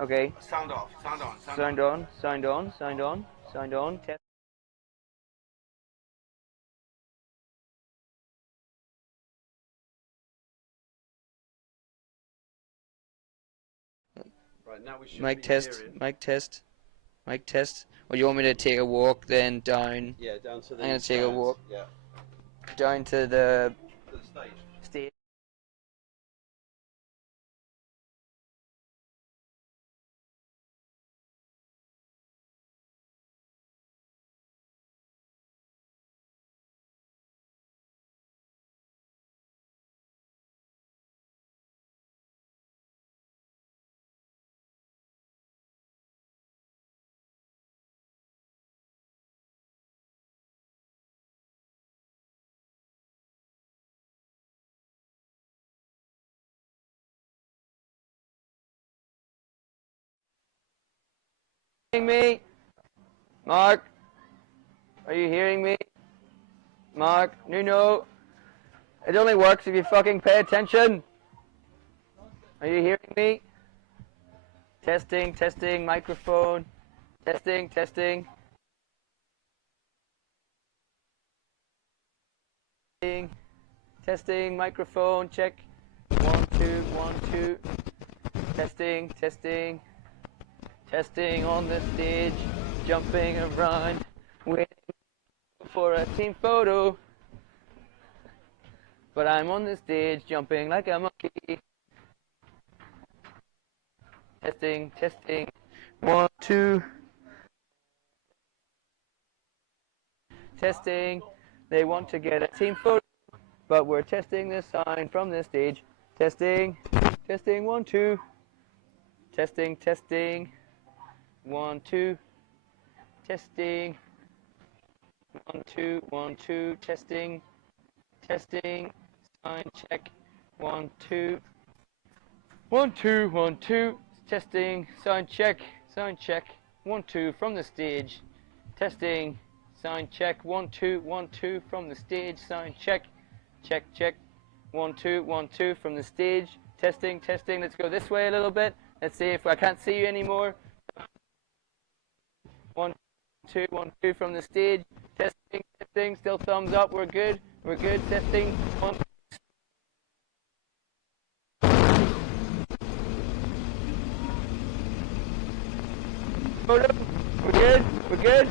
Okay. Sound off. Sound on. Sound on. Sound on. Sound on. Sound on. Sound on. Test. Right, now we should Mic be test. hearing. Mic test. Mic test. Or you want me to take a walk then down? Yeah, down to the I'm gonna take a stands. walk Yeah. down to the To the stage. stage. Hearing me? Mark? Are you hearing me? Mark? Nuno? It only works if you fucking pay attention. Are you hearing me? Testing, testing, microphone. Testing, testing. Testing, microphone, check. 1, 2, 1, 2. Testing, testing. Testing on the stage. Jumping around. Waiting for a team photo. But I'm on the stage jumping like a monkey. Testing, testing. 1, 2. Testing. They want to get a team photo. But we're testing this sign from the stage. Testing. Testing. 1, 2. Testing, testing. 1, 2. Testing. 1, 2, 1, 2. Testing. Testing. Sign check. 1, 2. 1, 2, 1, 2. Testing. Sign check. Sign check. 1, 2 from the stage. Testing. Sign check. 1, 2, 1, 2 from the stage. Sign check. Check, check. 1, 2, 1, 2 from the stage. Testing, testing. Let's go this way a little bit. Let's see if I can't see you anymore. 1, 2, 1, 2 from the stage. Testing, testing. Still thumbs up. We're good. We're good. Testing. 1. We're good. We're good.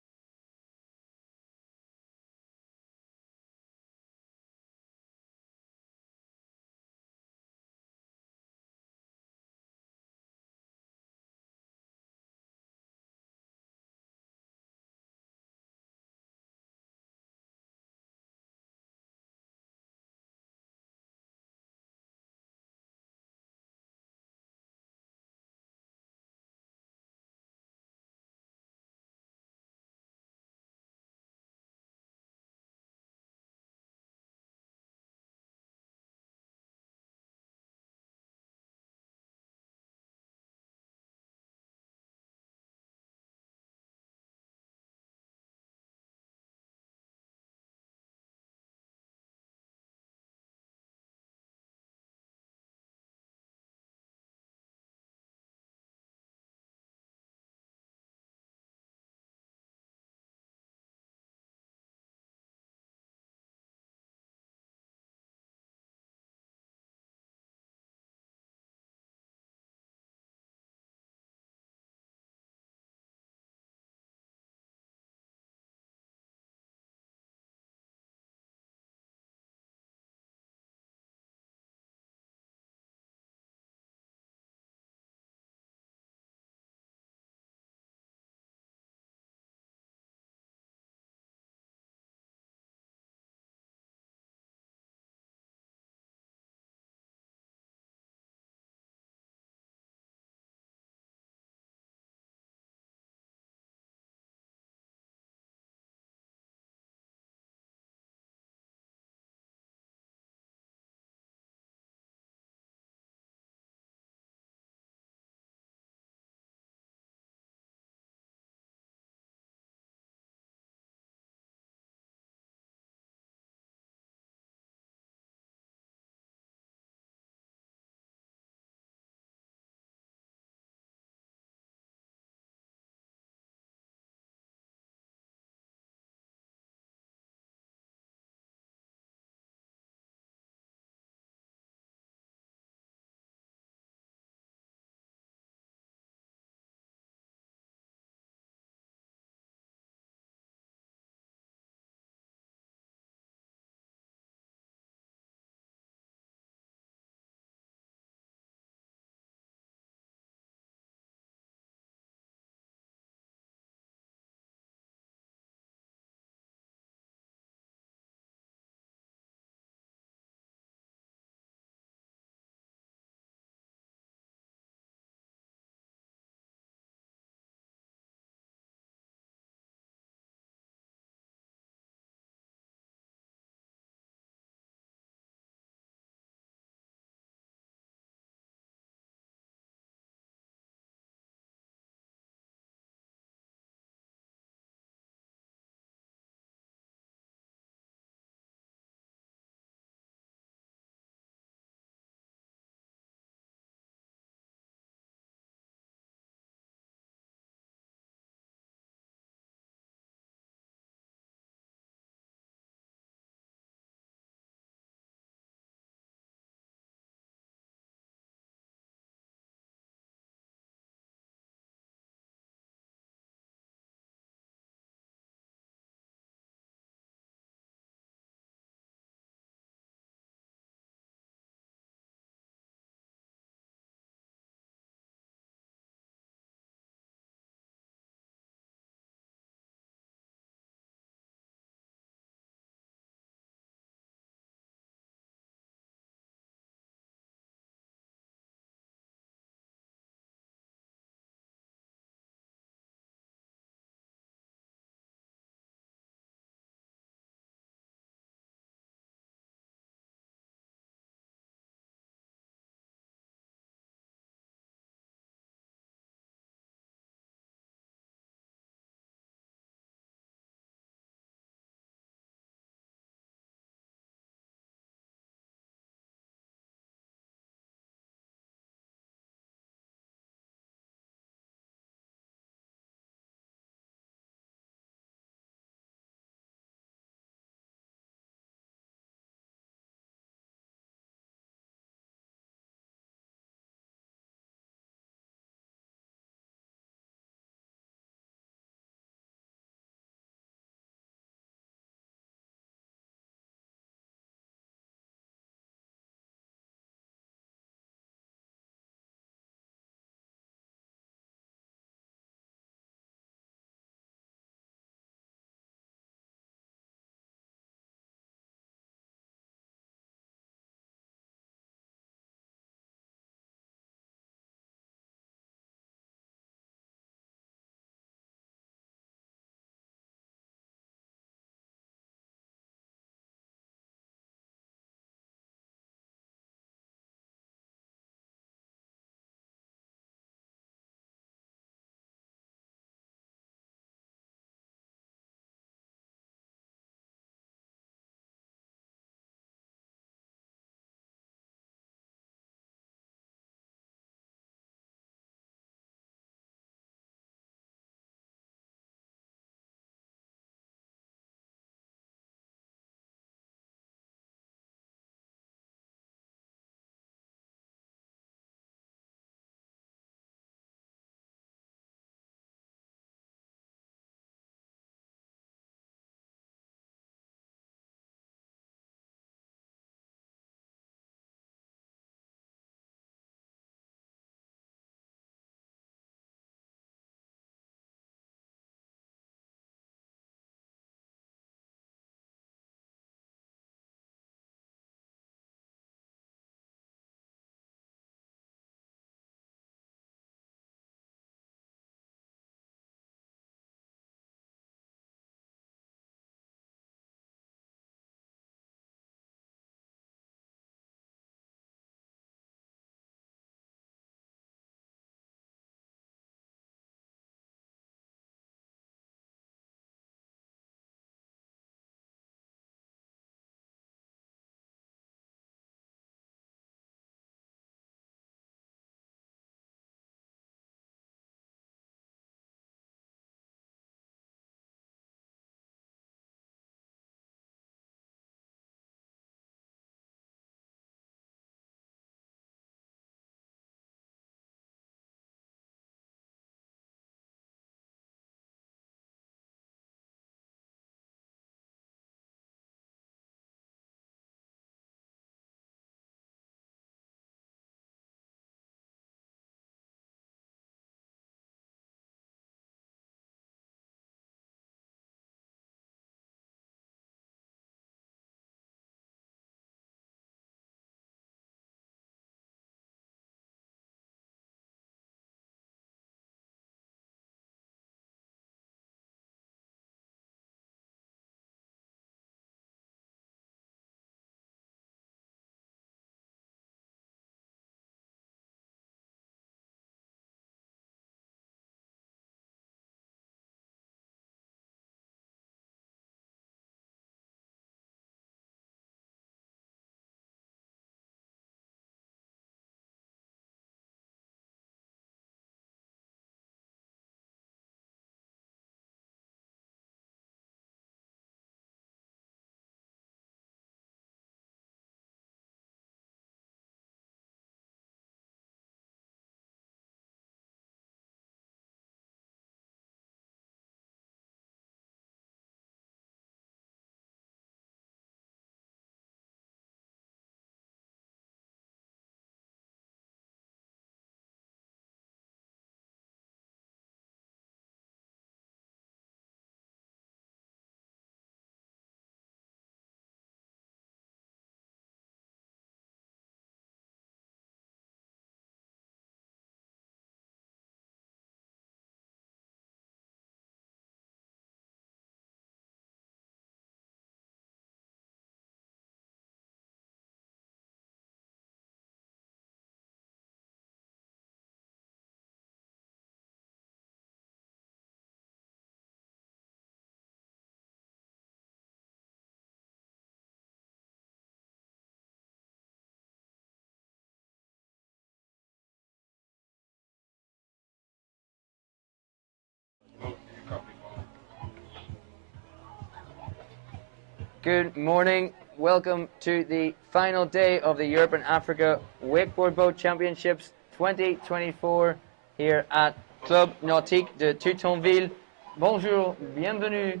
Good morning. Welcome to the final day of the Europe and Africa Wakeboard Boat Championships 2024 here at Club Nautique de Teutonville. Bonjour, bienvenue.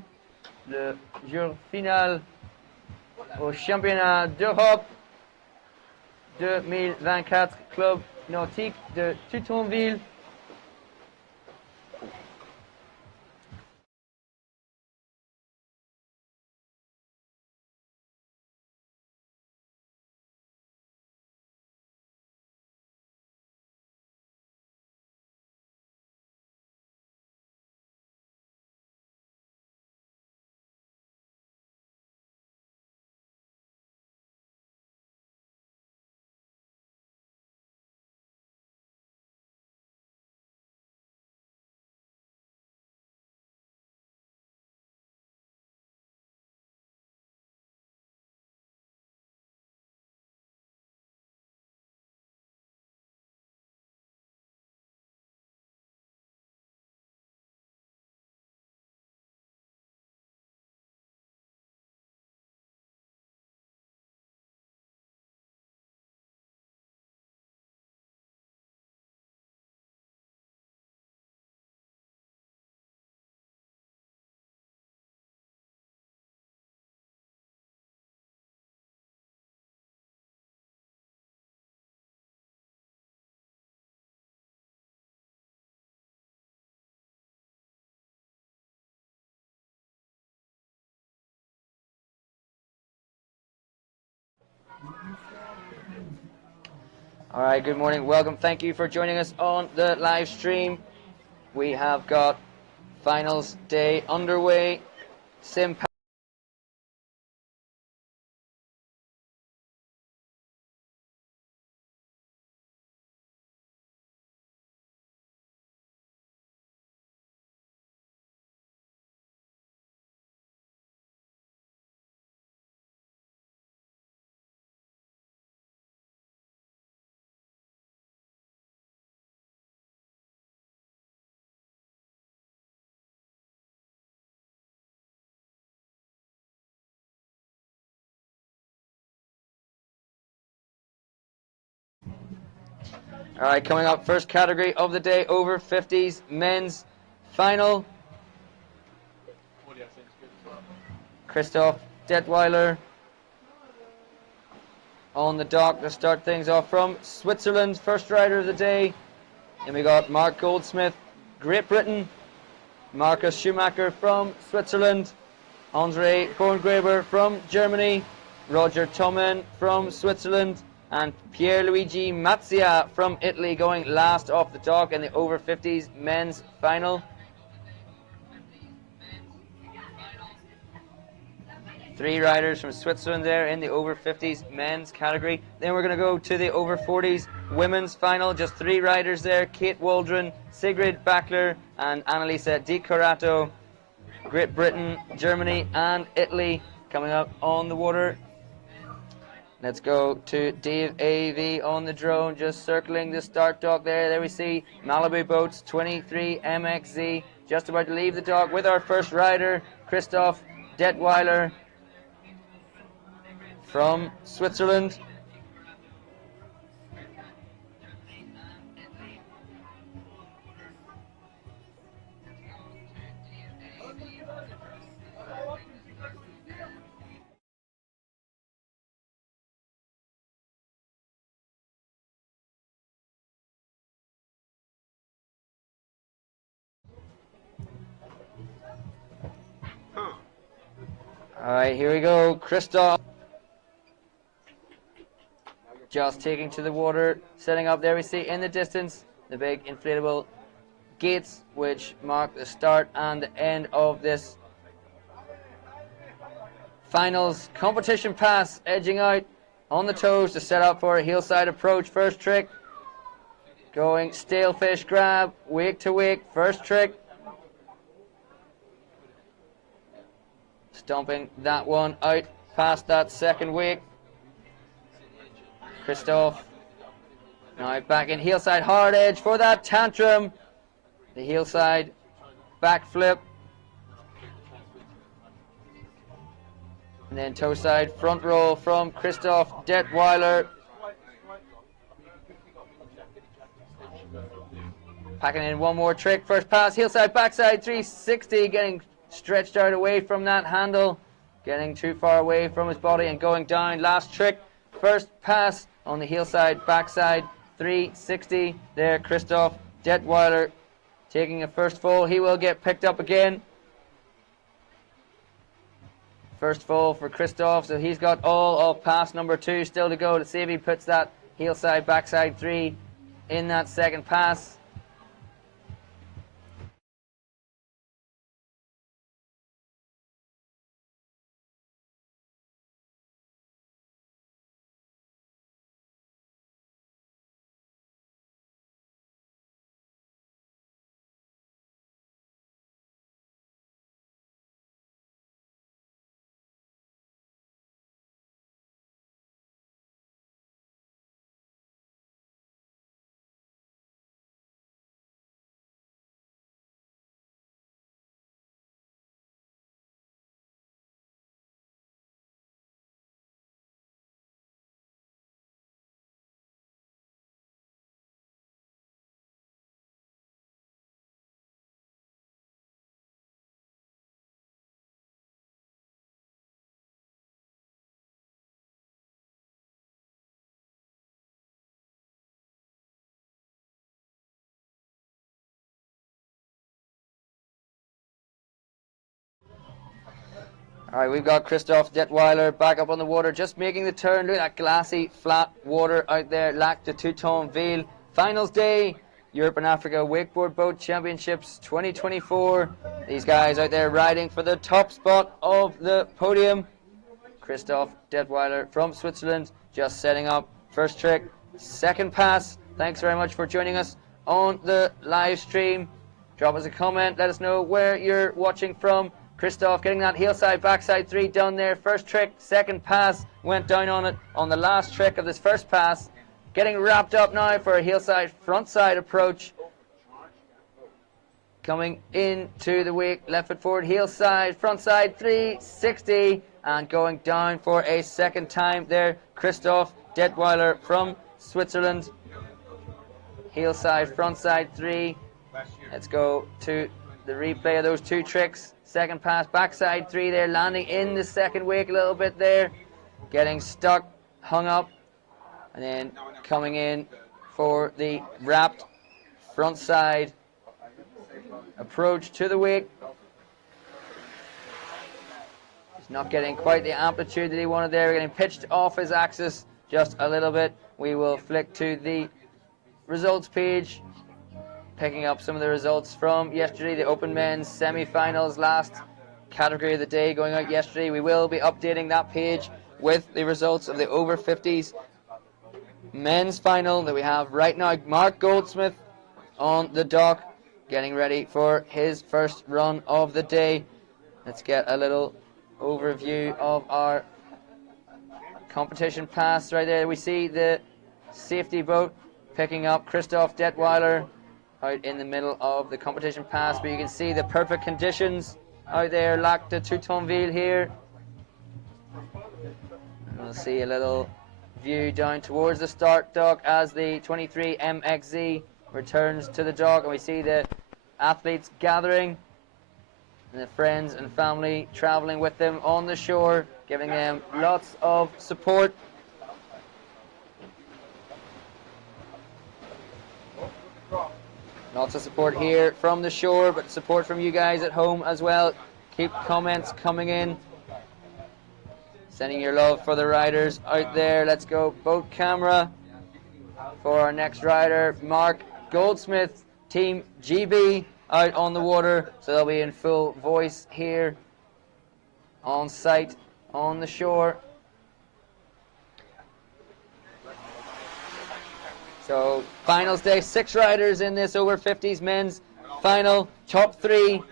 Le jour final au championnat d'Europe 2024 Club Nautique de Teutonville. All right, good morning. Welcome. Thank you for joining us on the live stream. We have got finals day underway. All right, coming up, first category of the day, over 50s men's final. Christoph Detweiler on the dock to start things off from Switzerland, first rider of the day. Then we got Mark Goldsmith, Great Britain, Marcus Schumacher from Switzerland, Andre Borngraber from Germany, Roger Tomen from Switzerland, and Pierluigi Mazzia from Italy going last off the dock in the over 50s men's final. Three riders from Switzerland there in the over 50s men's category. Then we're going to go to the over 40s women's final. Just three riders there: Kate Waldron, Sigrid Bachler, and Annalisa Di Corato. Great Britain, Germany, and Italy coming up on the water. Let's go to Dave AV on the drone, just circling the start dock there. There we see Malibu Boats 23 MXZ just about to leave the dock with our first rider, Christoph Detweiler from Switzerland. All right, here we go. Christoph just taking to the water, setting up. There we see in the distance the big inflatable gates which mark the start and the end of this finals competition pass, edging out on the toes to set up for a hillside approach. First trick, going stale fish grab, wake to wake, first trick. Stomping that one out past that second wake. Christoph now back in hillside hard edge for that tantrum. The hillside backflip. And then toe side front roll from Christoph Detweiler. Packing in one more trick. First pass, heel side, backside 360, getting stretched out away from that handle, getting too far away from his body and going down. Last trick, first pass on the heel side, backside 360. There, Christoph Detweiler taking a first fall. He will get picked up again. First fall for Christoph, so he's got all of pass number 2 still to go to see if he puts that heel side, backside 3 in that second pass. All right, we've got Christoph Detweiler back up on the water, just making the turn. Look at that glassy, flat water out there. Lac de Toutonville. Finals day, Europe and Africa Wakeboard Boat Championships 2024. These guys out there riding for the top spot of the podium. Christoph Detweiler from Switzerland, just setting up. First trick, second pass. Thanks very much for joining us on the live stream. Drop us a comment, let us know where you're watching from. Christoph getting that heel side, backside 3 done there. First trick, second pass, went down on it on the last trick of this first pass. Getting wrapped up now for a heel side, front side approach. Coming into the wake, left foot forward, heel side, front side 360, and going down for a second time there. Christoph Detweiler from Switzerland. Heel side, front side 3. Let's go to the replay of those 2 tricks. Second pass, backside 3 there, landing in the second wake a little bit there. Getting stuck, hung up, and then coming in for the wrapped front side approach to the wake. He's not getting quite the amplitude that he wanted there, getting pitched off his axis just a little bit. We will flick to the results page, picking up some of the results from yesterday, the Open Men's semi-finals, last category of the day going out yesterday. We will be updating that page with the results of the over 50s men's final that we have right now. Mark Goldsmith on the dock, getting ready for his first run of the day. Let's get a little overview of our competition pass right there. We see the safety boat picking up Christoph Detweiler out in the middle of the competition pass, but you can see the perfect conditions out there. Lac de Toutonville here. And we'll see a little view down towards the start dock as the 23 MXZ returns to the dock, and we see the athletes gathering and the friends and family traveling with them on the shore, giving them lots of support. Lots of support here from the shore, but support from you guys at home as well. Keep comments coming in. Sending your love for the riders out there. Let's go boat camera for our next rider, Mark Goldsmith, Team GB, out on the water. So they'll be in full voice here on site on the shore. So finals day, 6 riders in this over 50s men's final. Top 3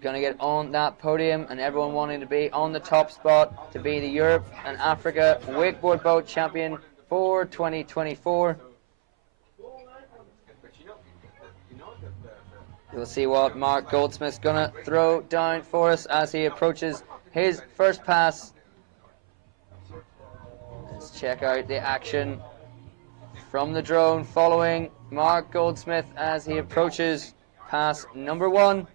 going to get on that podium, and everyone wanting to be on the top spot to be the Europe and Africa Wakeboard Boat Champion for 2024. You'll see what Mark Goldsmith's going to throw down for us as he approaches his first pass. Let's check out the action from the drone following Mark Goldsmith as he approaches pass number 1.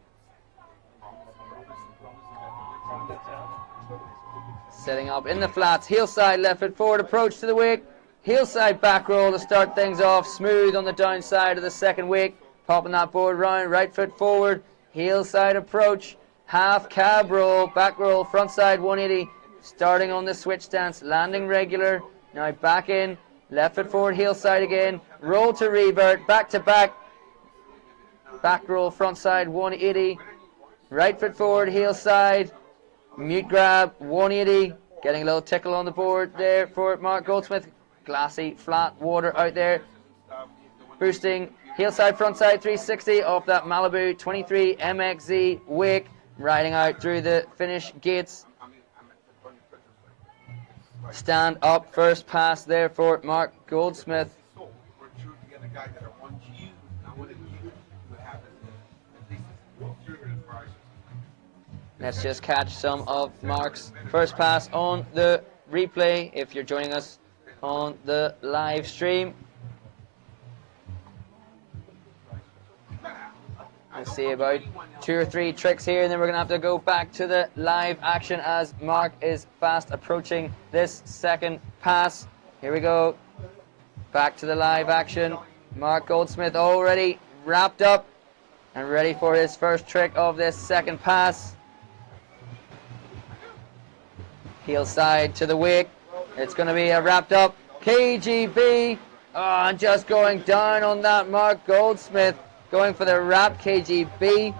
Setting up in the flats, heel side, left foot forward, approach to the wake, heel side back roll to start things off, smooth on the downside of the second wake, popping that board round, right foot forward, heel side approach, half cab roll, back roll, front side 180, starting on the switch stance, landing regular, now back in, left foot forward, heel side again, roll to revert, back to back, back roll, front side 180, right foot forward, heel side, mute grab, 180, getting a little tickle on the board there for Mark Goldsmith. Glassy, flat water out there. Boosting, heel side, front side, 360 off that Malibu 23 MXZ wake. Riding out through the finish gates. Stand up, first pass there for Mark Goldsmith. Let's just catch some of Mark's first pass on the replay if you're joining us on the live stream. Let's see about 2 or 3 tricks here, and then we're going to have to go back to the live action as Mark is fast approaching this second pass. Here we go. Back to the live action. Mark Goldsmith already wrapped up and ready for his first trick of this second pass. Heel side to the wake. It's going to be a wrapped up KGB. Oh, and just going down on that Mark Goldsmith. Going for the wrapped KGB.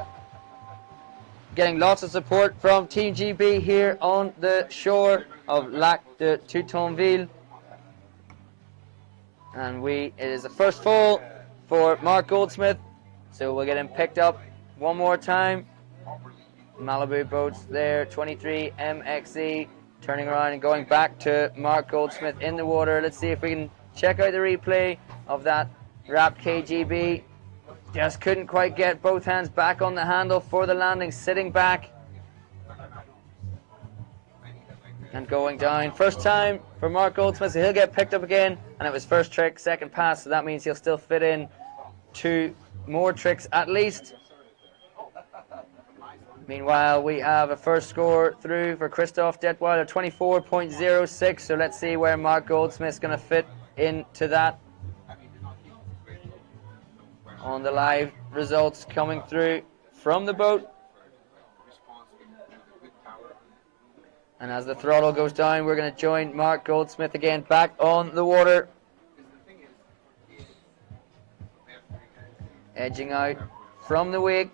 Getting lots of support from Team GB here on the shore of Lac de Toutonville. And it is the first fall for Mark Goldsmith. So we'll get him picked up one more time. Malibu boats there, 23 MXZ. Turning around and going back to Mark Goldsmith in the water. Let's see if we can check out the replay of that wrapped KGB. Just couldn't quite get both hands back on the handle for the landing, sitting back. And going down. First time for Mark Goldsmith, so he'll get picked up again. And it was first trick, second pass, so that means he'll still fit in 2 more tricks at least. Meanwhile, we have a first score through for Christoph Detweiler, 24.06. So let's see where Mark Goldsmith's going to fit into that. On the live results coming through from the boat. And as the throttle goes down, we're going to join Mark Goldsmith again back on the water. Edging out from the wake.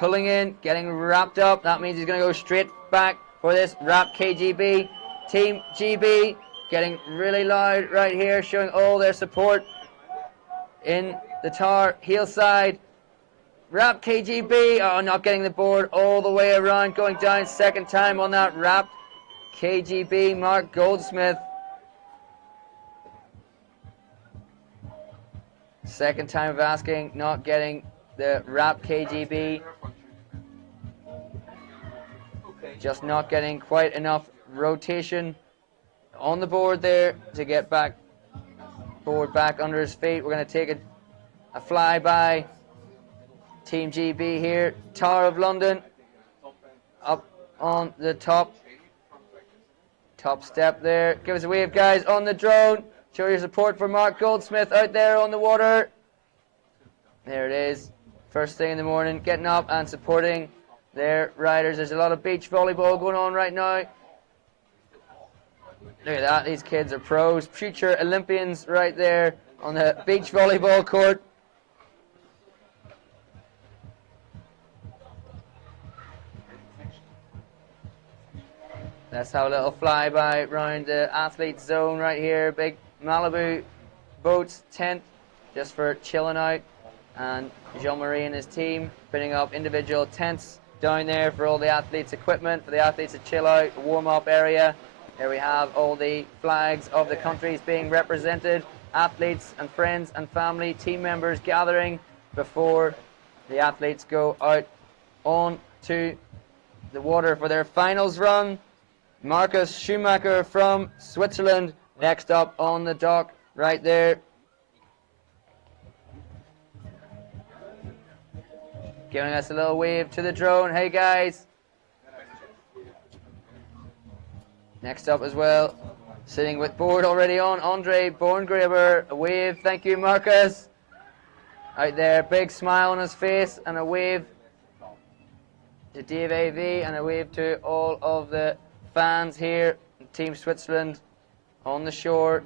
Pulling in, getting wrapped up. That means he's going to go straight back for this wrap KGB. Team GB getting really loud right here, showing all their support in the tar heel side. Wrap KGB. Oh, not getting the board all the way around. Going down second time on that wrap KGB. Mark Goldsmith. Second time of asking, not getting the wrap KGB. Just not getting quite enough rotation on the board there to get board back under his feet. We're going to take a flyby. Team GB here, Tower of London, up on the top step there. Give us a wave, guys, on the drone. Show your support for Mark Goldsmith out there on the water. There it is. First thing in the morning, getting up and supporting their riders. There's a lot of beach volleyball going on right now. Look at that, these kids are pros, future Olympians right there on the beach volleyball court. Let's have a little flyby around the athlete zone right here. Big Malibu boats tent just for chilling out. And Jean-Marie and his team putting up individual tents down there for all the athletes' equipment, for the athletes to chill out, warm-up area. There we have all the flags of the countries being represented, athletes and friends and family, team members gathering before the athletes go out on to the water for their finals run. Marcus Schumacher from Switzerland next up on the dock right there. Giving us a little wave to the drone. Hey guys. Next up as well, sitting with board already on, Andre Borngraber. A wave. Thank you, Marcus. Out there, big smile on his face and a wave to Dave AV and a wave to all of the fans here, Team Switzerland on the shore.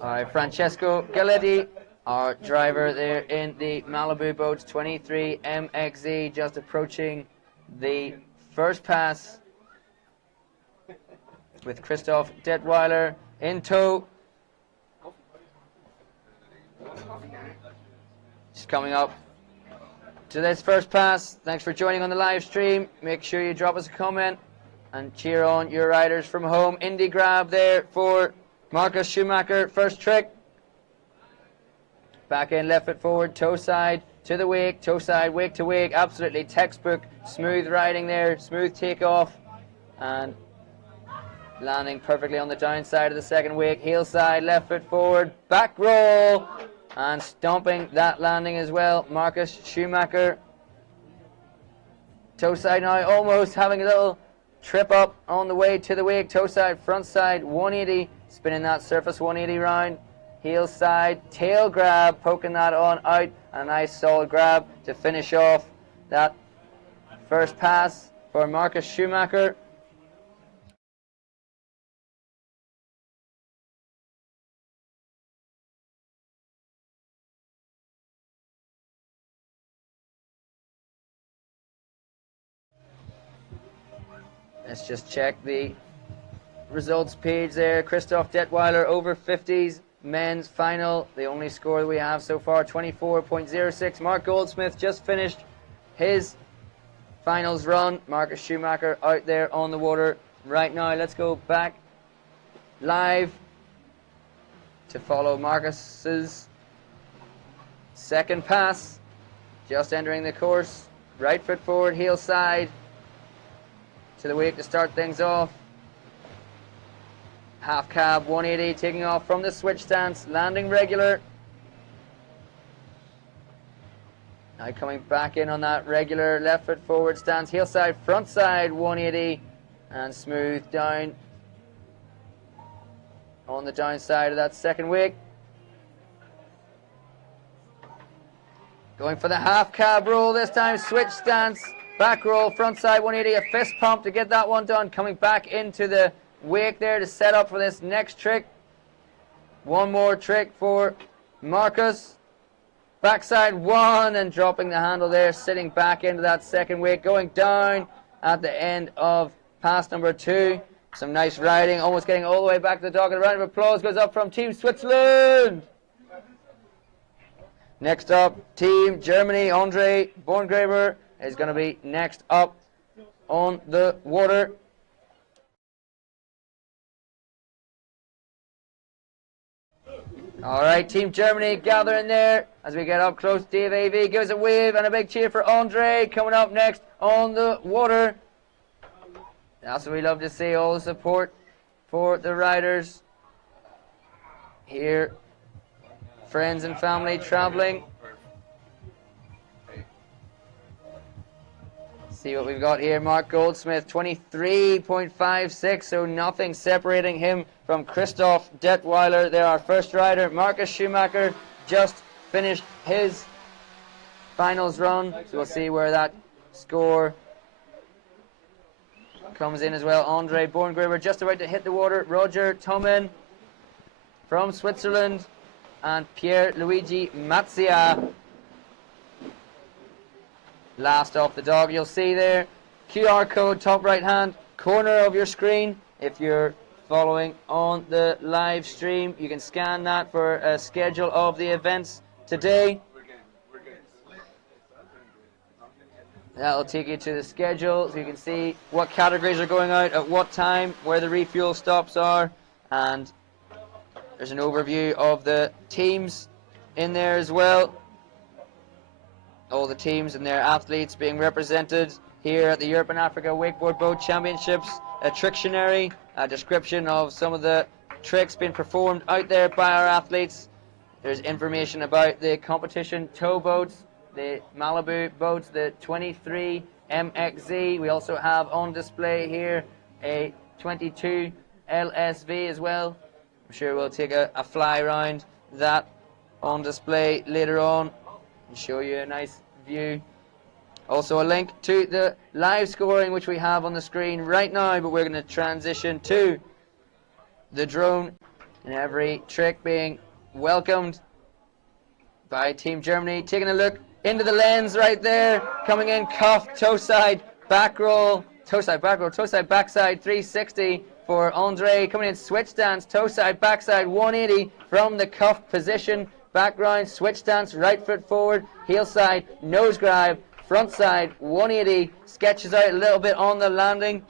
All right, Francesco Galetti, our driver there in the Malibu Boats 23 MXZ, just approaching the first pass with Christoph Detweiler in tow. Just coming up to this first pass. Thanks for joining on the live stream. Make sure you drop us a comment and cheer on your riders from home. Indie grab there for Marcus Schumacher, first trick. Back in, left foot forward, toe side to the wake, toe side, wake to wake. Absolutely textbook, smooth riding there, smooth takeoff, and landing perfectly on the downside of the second wake. Heel side, left foot forward, back roll, and stomping that landing as well. Marcus Schumacher. Toe side now, almost having a little trip up on the way to the wake. Toe side, front side, 180. Spinning that surface 180 round, heel side, tail grab, poking that on out, and a nice solid grab to finish off that first pass for Marcus Schumacher. Let's just check the results page there. Christoph Detweiler over 50s men's final, the only score that we have so far, 24.06. Mark Goldsmith just finished his finals run. Marcus Schumacher out there on the water right now. Let's go back live to follow Marcus's second pass. Just entering the course, right foot forward, heel side to the wake to start things off. Half cab 180, taking off from the switch stance, landing regular. Now coming back in on that regular left foot forward stance, heel side, front side 180, and smooth down on the downside of that second wake. Going for the half cab roll this time, switch stance, back roll, front side 180, a fist pump to get that one done. Coming back into the wake there to set up for this next trick. One more trick for Marcus. Backside one and dropping the handle there, sitting back into that second wake, going down at the end of pass number 2. Some nice riding, almost getting all the way back to the dock. A round of applause goes up from Team Switzerland. Next up, Team Germany. Andre Borngraber is going to be next up on the water. All right, Team Germany gathering there as we get up close. Dave AV gives a wave and a big cheer for Andre coming up next on the water. That's what we love to see, all the support for the riders here. Friends and family traveling. See what we've got here. Mark Goldsmith, 23.56, so nothing separating him from Christoph Detweiler. They're our first rider. Marcus Schumacher just finished his finals run, so we'll see where that score comes in as well. Andre Borngraber just about to hit the water. Roger Tommen from Switzerland and Pier Luigi Mazzia last off the dog. You'll see there QR code top right hand corner of your screen. If you're following on the live stream, you can scan that for a schedule of the events today. That'll take you to the schedule, so you can see what categories are going out at what time, where the refuel stops are, and there's an overview of the teams in there as well. All the teams and their athletes being represented here at the Europe and Africa Wakeboard Boat Championships. A Trictionary, a description of some of the tricks being performed out there by our athletes. There's information about the competition tow boats, the Malibu boats, the 23 MXZ. We also have on display here a 22 LSV as well. I'm sure we'll take a fly around that on display later on and show you a nice view. Also a link to the live scoring, which we have on the screen right now, but we're going to transition to the drone and every trick being welcomed by Team Germany. Taking a look into the lens right there, coming in cuff, toe side, back roll, toe side, back roll, toe side, backside, 360 for Andre. Coming in switch stance, toe side, backside, 180 from the cuff position, back round, switch stance, right foot forward, heel side, nose grab, front side, 180, sketches out a little bit on the landing,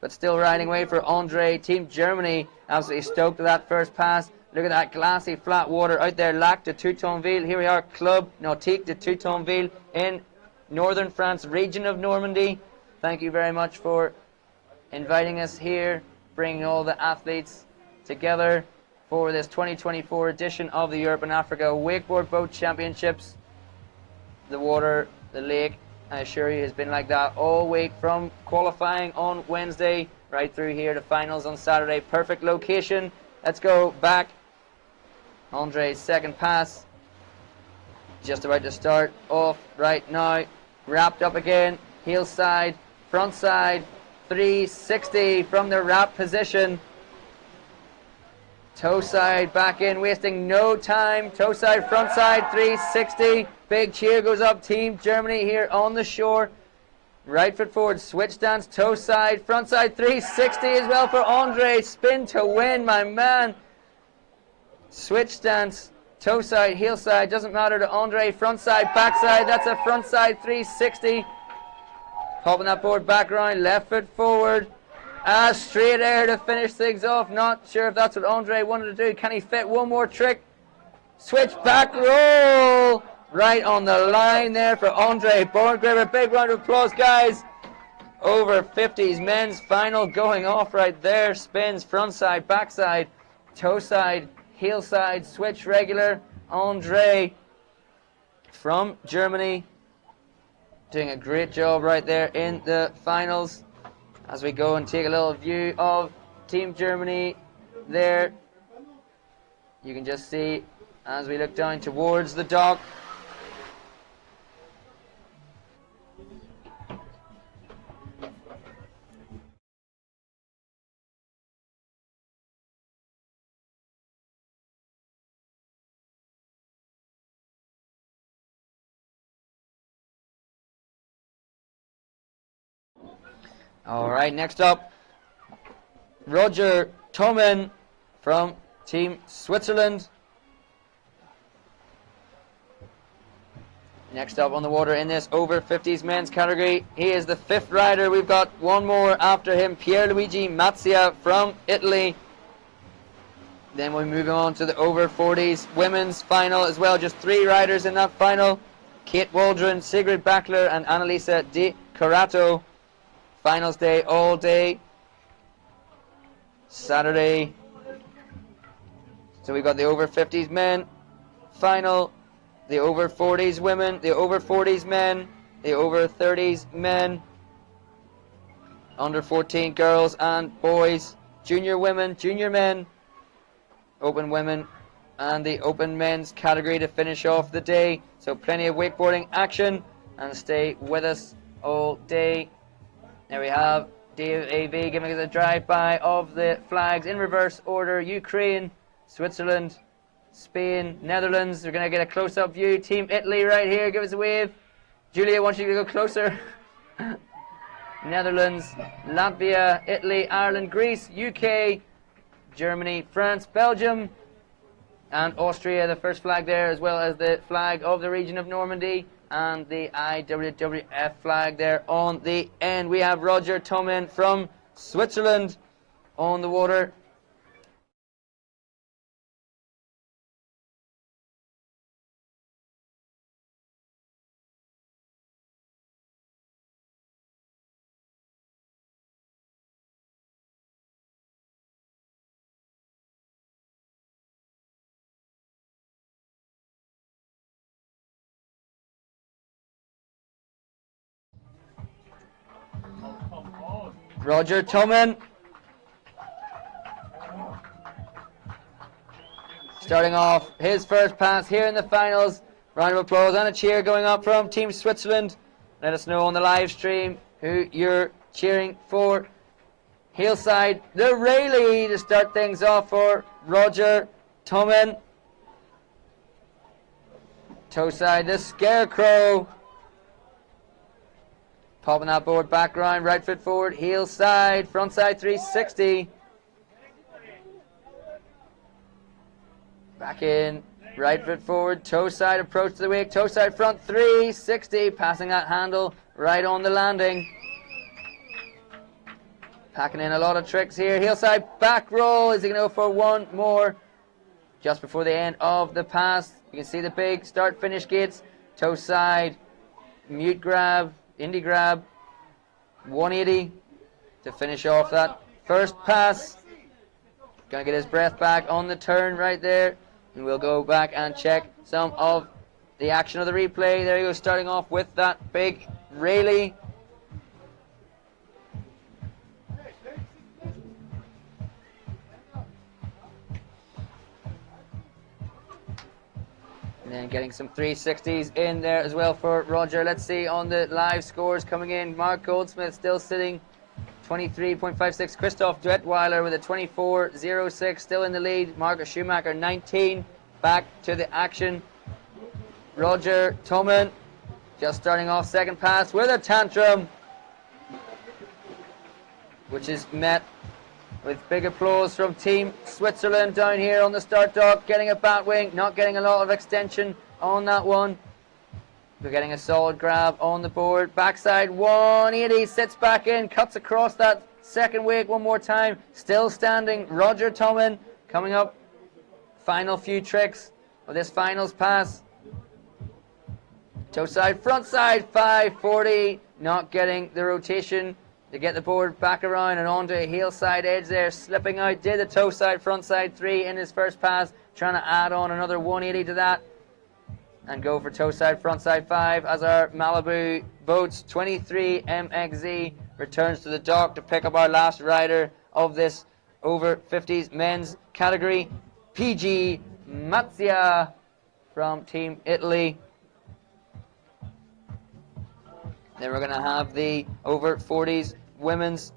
but still riding away for Andre. Team Germany absolutely stoked at that first pass. Look at that glassy flat water out there. Lac de Toutonville. Here we are, Club Nautique de Toutonville in northern France, region of Normandy. Thank you very much for inviting us here, bringing all the athletes together for this 2024 edition of the Europe and Africa Wakeboard Boat Championships. The water, the lake, I assure you, has been like that all week, from qualifying on Wednesday right through here to finals on Saturday. Perfect location. Let's go back. Andre's second pass just about to start off right now. Wrapped up again, heel side, front side, 360 from the wrap position. Toe side back in, wasting no time. Toe side, front side, 360. Big cheer goes up. Team Germany here on the shore. Right foot forward, switch stance, toe side, front side, 360 as well for Andre. Spin to win, my man. Switch stance, toe side, heel side, doesn't matter to Andre. Front side, back side, that's a front side 360. Popping that board back around, left foot forward. Straight air to finish things off. Not sure if that's what Andre wanted to do. Can he fit one more trick? Switch back roll. Right on the line there for Andre Borngraber. Big round of applause, guys. Over 50s men's final going off right there. Spins, front side, back side, toe side, heel side, switch regular. Andre from Germany doing a great job right there in the finals. As we go and take a little view of Team Germany there, you can just see as we look down towards the dock. All right, next up, Roger Tomen from Team Switzerland. Next up on the water in this over 50s men's category, he is the fifth rider. We've got one more after him, Pierluigi Mazzia from Italy. Then we're moving on to the over 40s women's final as well. Just three riders in that final. Kate Waldron, Sigrid Bachler, and Annalisa Di Carato. Finals day all day. Saturday. So we've got the over 50s men final, the over 40s women, the over 40s men, the over 30s men, under 14 girls and boys, junior women, junior men, open women, and the open men's category to finish off the day. So plenty of wakeboarding action, and stay with us all day. There we have Dave AV giving us a drive-by of the flags in reverse order. Ukraine, Switzerland, Spain, Netherlands. We're going to get a close-up view. Team Italy right here. Give us a wave. Julia wants you to go closer. Netherlands, Latvia, Italy, Ireland, Greece, UK, Germany, France, Belgium, and Austria. The first flag there, as well as the flag of the region of Normandy. and the IWWF flag there on the end. We have Roger Tomen from Switzerland on the water. Roger Tomen starting off his first pass here in the finals. Round of applause and a cheer going up from Team Switzerland. Let us know on the live stream who you're cheering for. Hillside, the Rayleigh to start things off for Roger Tomen. Toe side, the Scarecrow. Popping that board back around, right foot forward, heel side, front side 360. Back in, right foot forward, toe side approach to the wake, toe side front 360, passing that handle right on the landing. Packing in a lot of tricks here, heel side back roll, is he going to go for one more? Just before the end of the pass, you can see the big start finish gates, toe side, mute grab, indie grab, 180 to finish off that first pass. Gonna get his breath back on the turn right there, and we'll go back and check some of the action of the replay. There you go, starting off with that big Rayleigh. And then getting some 360s in there as well for Roger. Let's see on the live scores coming in. Mark Goldsmith still sitting 23.56. Christoph Duettweiler with a 24.06 still in the lead. Marcus Schumacher 19. Back to the action. Roger Tomen just starting off second pass with a tantrum, which is met with big applause from Team Switzerland down here on the start dock, getting a bat wing, not getting a lot of extension on that one. We're getting a solid grab on the board. Backside 180, sits back in, cuts across that second wake one more time. Still standing, Roger Tomen coming up. Final few tricks of this finals pass. Toe side, front side, 540, not getting the rotation to get the board back around and onto a heel side edge there, slipping out. Did the toe side, front side 3 in his first pass, trying to add on another 180 to that and go for toe side, front side 5 as our Malibu boats 23 MXZ returns to the dock to pick up our last rider of this over 50s men's category, PG Mazzia from Team Italy. Then we're going to have the over 40s women's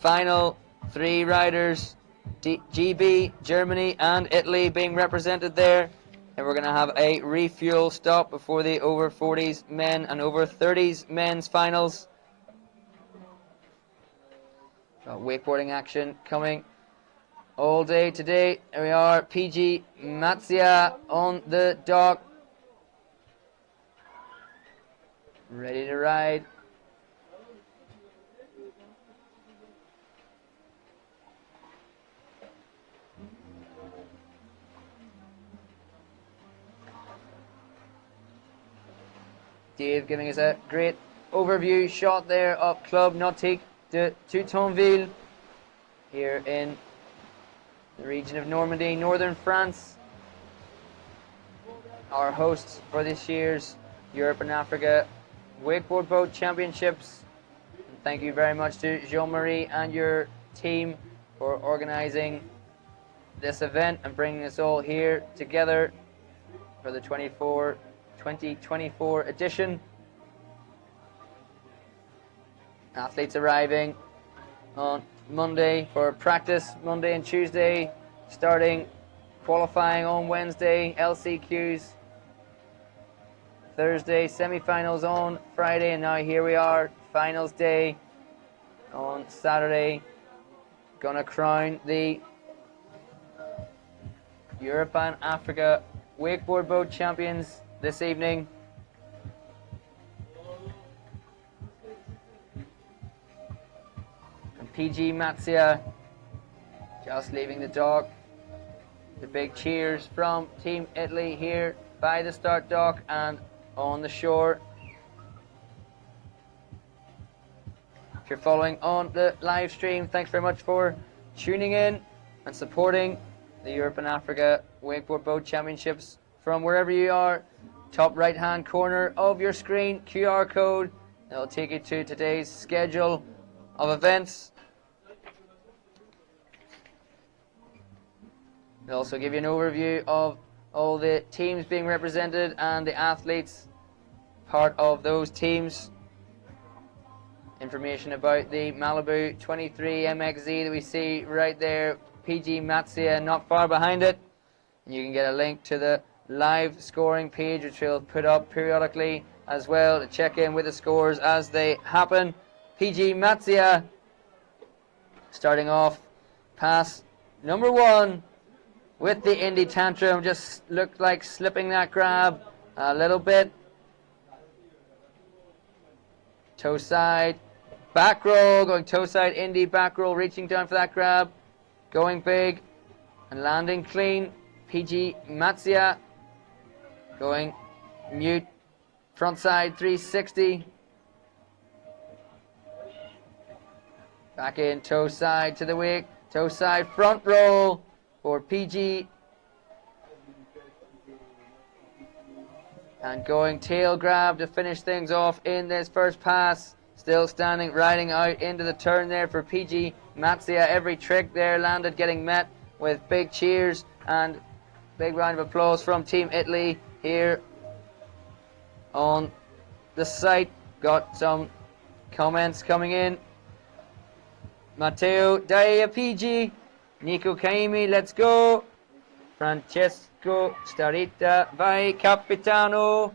final 3 riders, GB, Germany and Italy being represented there. And we're going to have a refuel stop before the over 40s men and over 30s men's finals. Got wakeboarding action coming all day today. Here we are, PG Mazzia on the dock, ready to ride. Dave giving us a great overview shot there of Club Nautique de Teutonville here in the region of Normandy, northern France. Our hosts for this year's Europe and Africa Wakeboard Boat Championships. And thank you very much to Jean-Marie and your team for organizing this event and bringing us all here together for the 2024 edition. Athletes arriving on Monday for practice, Monday and Tuesday, starting qualifying on Wednesday, LCQs Thursday, semi-finals on Friday, and now here we are, finals day on Saturday. Gonna crown the Europe and Africa Wakeboard Boat Champions this evening. PG Matsia just leaving the dock. The big cheers from Team Italy here by the start dock and on the shore. If you're following on the live stream, thanks very much for tuning in and supporting the Europe and Africa Wakeboard Boat Championships from wherever you are. Top right hand corner of your screen, QR code. It'll take you to today's schedule of events. It'll also give you an overview of all the teams being represented and the athletes part of those teams. Information about the Malibu 23 MXZ that we see right there. PG Matsia not far behind it. And you can get a link to the live scoring page, which we'll put up periodically as well to check in with the scores as they happen. PG Matsia starting off pass number 1 with the Indy Tantrum. Just looked like slipping that grab a little bit. Toe side, back roll, going toe side, Indy, back roll, reaching down for that grab. Going big and landing clean. PG Matsia going mute, front side 360. Back in, toe side to the wake, toe side front roll for PG. And going tail grab to finish things off in this first pass. Still standing, riding out into the turn there for PG Matsia. Every trick there landed, getting met with big cheers and big round of applause from Team Italy here on the site. Got some comments coming in. Matteo Daya PG, Nico Kaimi, let's go. Francesco Starita, vai Capitano.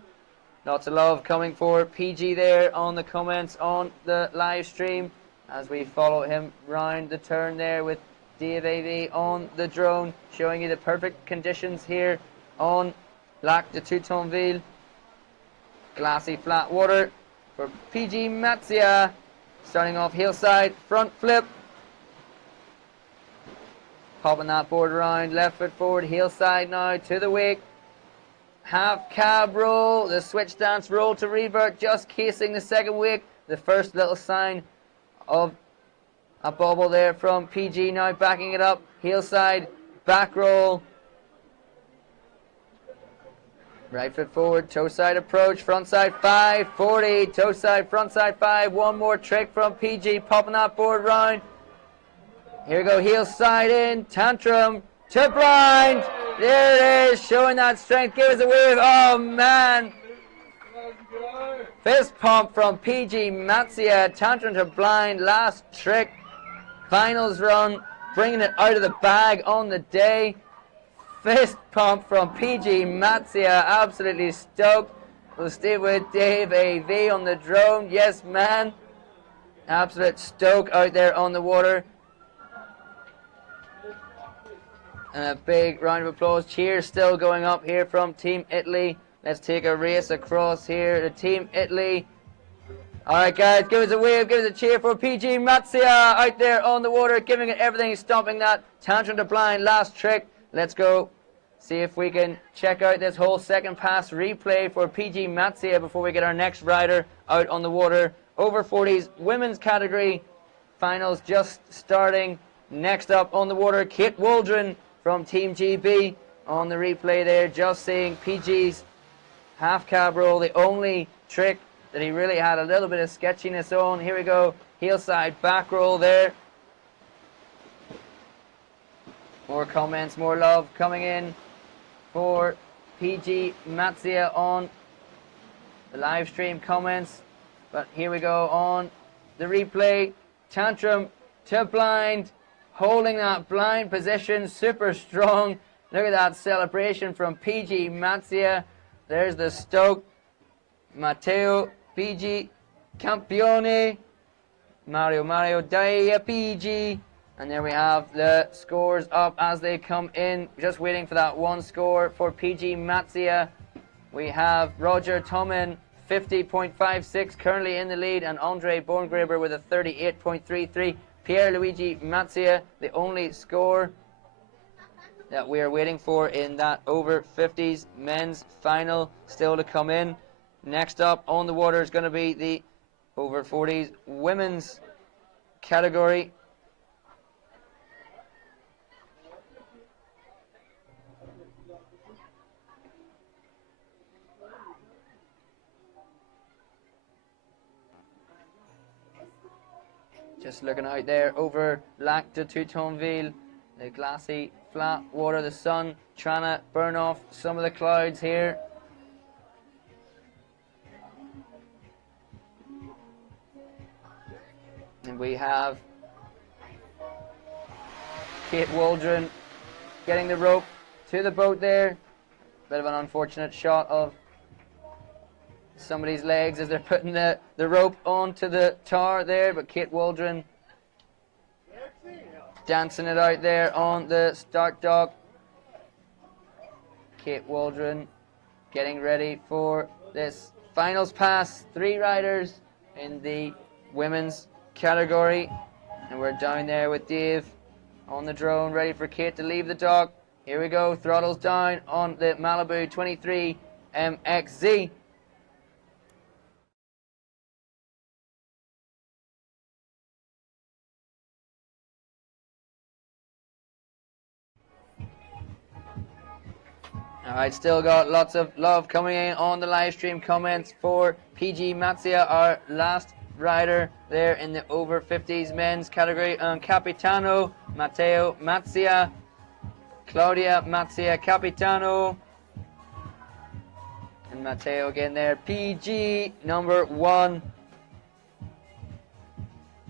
Lots of love coming for PG there on the comments on the live stream as we follow him round the turn there with Dave AV on the drone, showing you the perfect conditions here on Lac de Toutonville. Glassy flat water for PG Matsia. Starting off hillside, front flip. Popping that board around, left foot forward, heel side now to the wake. Half cab roll, the switch dance roll to revert, just casing the second wake. The first little sign of a bobble there from PG, now backing it up. Heel side, back roll. Right foot forward, toe side approach, front side 540, toe side, front side 5. One more trick from PG, popping that board round. Here we go, heel side in, tantrum to blind. There it is, showing that strength, give us a wave. Oh man. Fist pump from PG Matsia, tantrum to blind, last trick. Finals run, bringing it out of the bag on the day. Fist pump from PG Matsia, absolutely stoked. We'll stay with Dave AV on the drone. Yes, man. Absolute stoke out there on the water. And a big round of applause. Cheers still going up here from Team Italy. Let's take a race across here to Team Italy. All right, guys, give us a wave, give us a cheer for PG Matsia out there on the water, giving it everything, stomping that tantrum to blind, last trick. Let's go see if we can check out this whole second pass replay for PG Matsia before we get our next rider out on the water. Over 40s women's category finals just starting. Next up on the water, Kate Waldron from Team GB on the replay there, just seeing PG's half cab roll, the only trick that he really had a little bit of sketchiness on. Here we go, heel side back roll there. More comments, more love coming in for PG Matsia on the live stream comments. But here we go on the replay, tantrum to blind, holding that blind position, super strong. Look at that celebration from PG Matsia. There's the stoke. Matteo PG Campione. Mario Daya PG. And there we have the scores up as they come in. Just waiting for that one score for PG Matsia. We have Roger Tomin, 50.56, currently in the lead, and Andre Borngraber with a 38.33. Pierluigi Mazzia, the only score that we are waiting for in that over 50s men's final still to come in. Next up on the water is going to be the over 40s women's category. Just looking out there over Lac de Toutonville, the glassy flat water, the sun trying to burn off some of the clouds here. And we have Kate Waldron getting the rope to the boat there. Bit of an unfortunate shot of somebody's legs as they're putting the rope onto the tower there, but Kate Waldron dancing it out there on the start dock. Kate Waldron getting ready for this finals pass. 3 riders in the women's category, and we're down there with Dave on the drone ready for Kate to leave the dock. Here we go, throttles down on the Malibu 23 MXZ. Alright, still got lots of love coming in on the live stream comments for PG Mazzia, our last rider there in the over 50s men's category. Capitano Matteo Mazzia, Claudia Mazzia Capitano, and Matteo again there. PG number 1.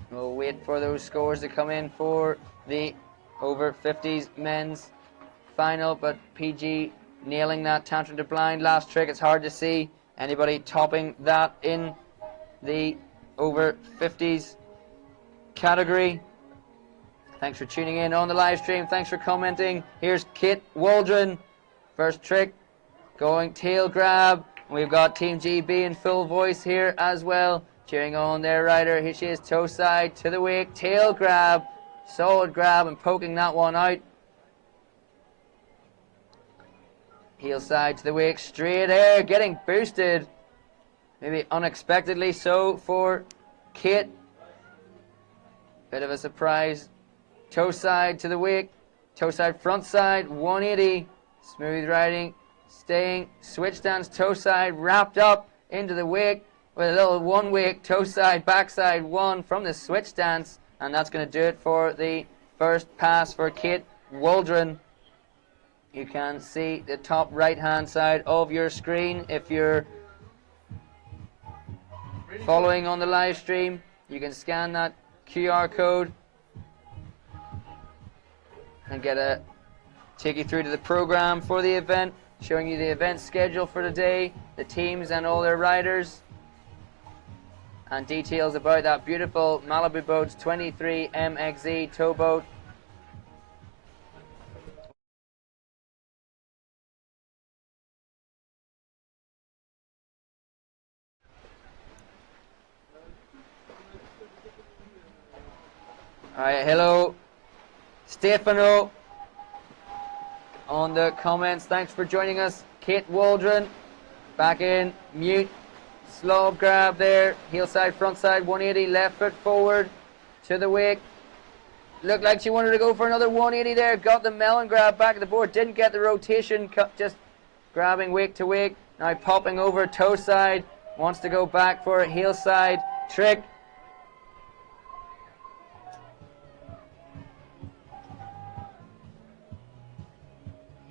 We'll wait for those scores to come in for the over 50s men's final, but PG nailing that tantrum to blind last trick. It's hard to see anybody topping that in the over 50s category. Thanks for tuning in on the live stream. Thanks for commenting. Here's Kate Waldron. First trick going tail grab. We've got Team GB in full voice here as well, cheering on their rider. Here she is, toe side to the wake, tail grab, solid grab, and poking that one out. Heel side to the wake, straight air, getting boosted. Maybe unexpectedly so for Kate. Bit of a surprise. Toe side to the wake, toe side, front side, 180. Smooth riding, staying, switch stance, toe side, wrapped up into the wake with a little one wake, toe side, backside one from the switch stance. And that's going to do it for the first pass for Kate Waldron. You can see the top right hand side of your screen if you're following on the live stream. You can scan that QR code and take you through to the program for the event, showing you the event schedule for today, the teams and all their riders, and details about that beautiful Malibu Boats 23 MXZ towboat. Alright, hello, Stefano on the comments. Thanks for joining us. Kate Waldron back in mute. Slob grab there. Heel side, front side, 180. Left foot forward to the wake. Looked like she wanted to go for another 180 there. Got the melon grab back at the board. Didn't get the rotation. Just grabbing wake to wake. Now popping over toe side. Wants to go back for a heel side trick.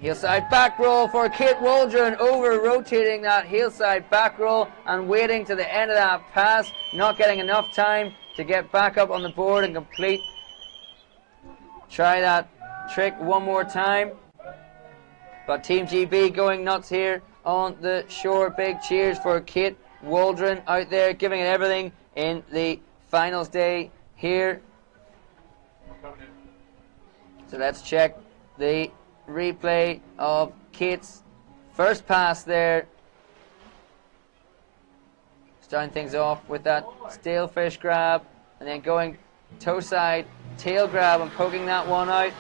Heel side back roll for Kate Waldron, over rotating that heel side back roll and waiting to the end of that pass, not getting enough time to get back up on the board and complete. Try that trick one more time. But Team GB going nuts here on the shore. Big cheers for Kate Waldron out there giving it everything in the finals day here. So let's check the replay of Kate's first pass there. Starting things off with that stale fish grab and then going toe side, tail grab and poking that one out.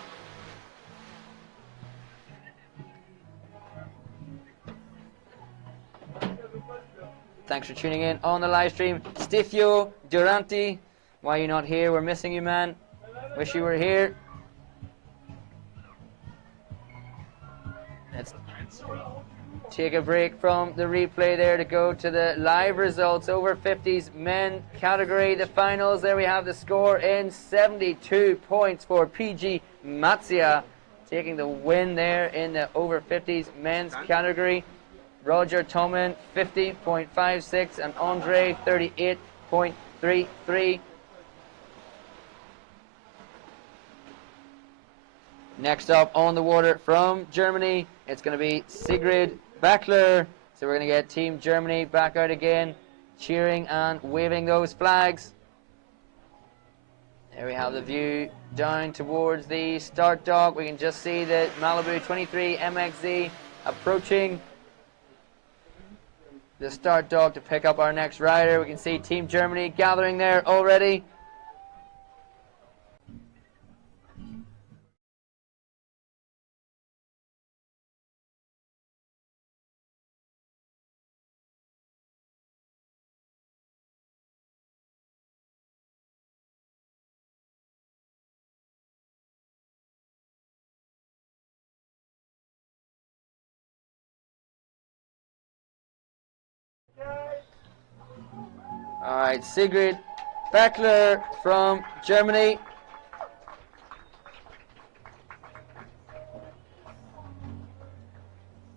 Thanks for tuning in on the live stream. Stifio Duranti, why are you not here? We're missing you, man. Wish you were here. Let's take a break from the replay there to go to the live results. Over 50s men category, the finals. There we have the score in 72 points for PG Matsia, taking the win there in the over 50s men's category. Roger Toman 50.56 and Andre 38.33. Next up on the water from Germany, it's going to be Sigrid Bachler. So we're going to get Team Germany back out again, cheering and waving those flags. There we have the view down towards the start dock. We can just see the Malibu 23 MXZ approaching the start dock to pick up our next rider. We can see Team Germany gathering there already. All right, Sigrid Bachler from Germany.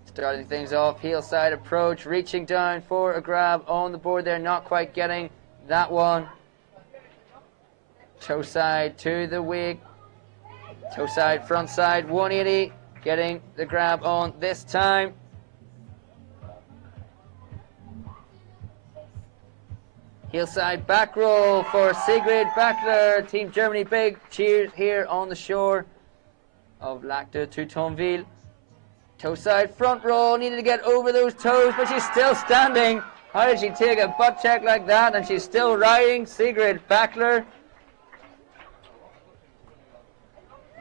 Starting things off, heel side approach, reaching down for a grab on the board there, not quite getting that one. Toe side to the wig. Toe side, front side, 180, getting the grab on this time. Heel side back roll for Sigrid Bachler. Team Germany, big cheers here on the shore of Lac de Toutonville. Toe side front roll, needed to get over those toes, but she's still standing. How did she take a butt check like that? And she's still riding. Sigrid Bachler.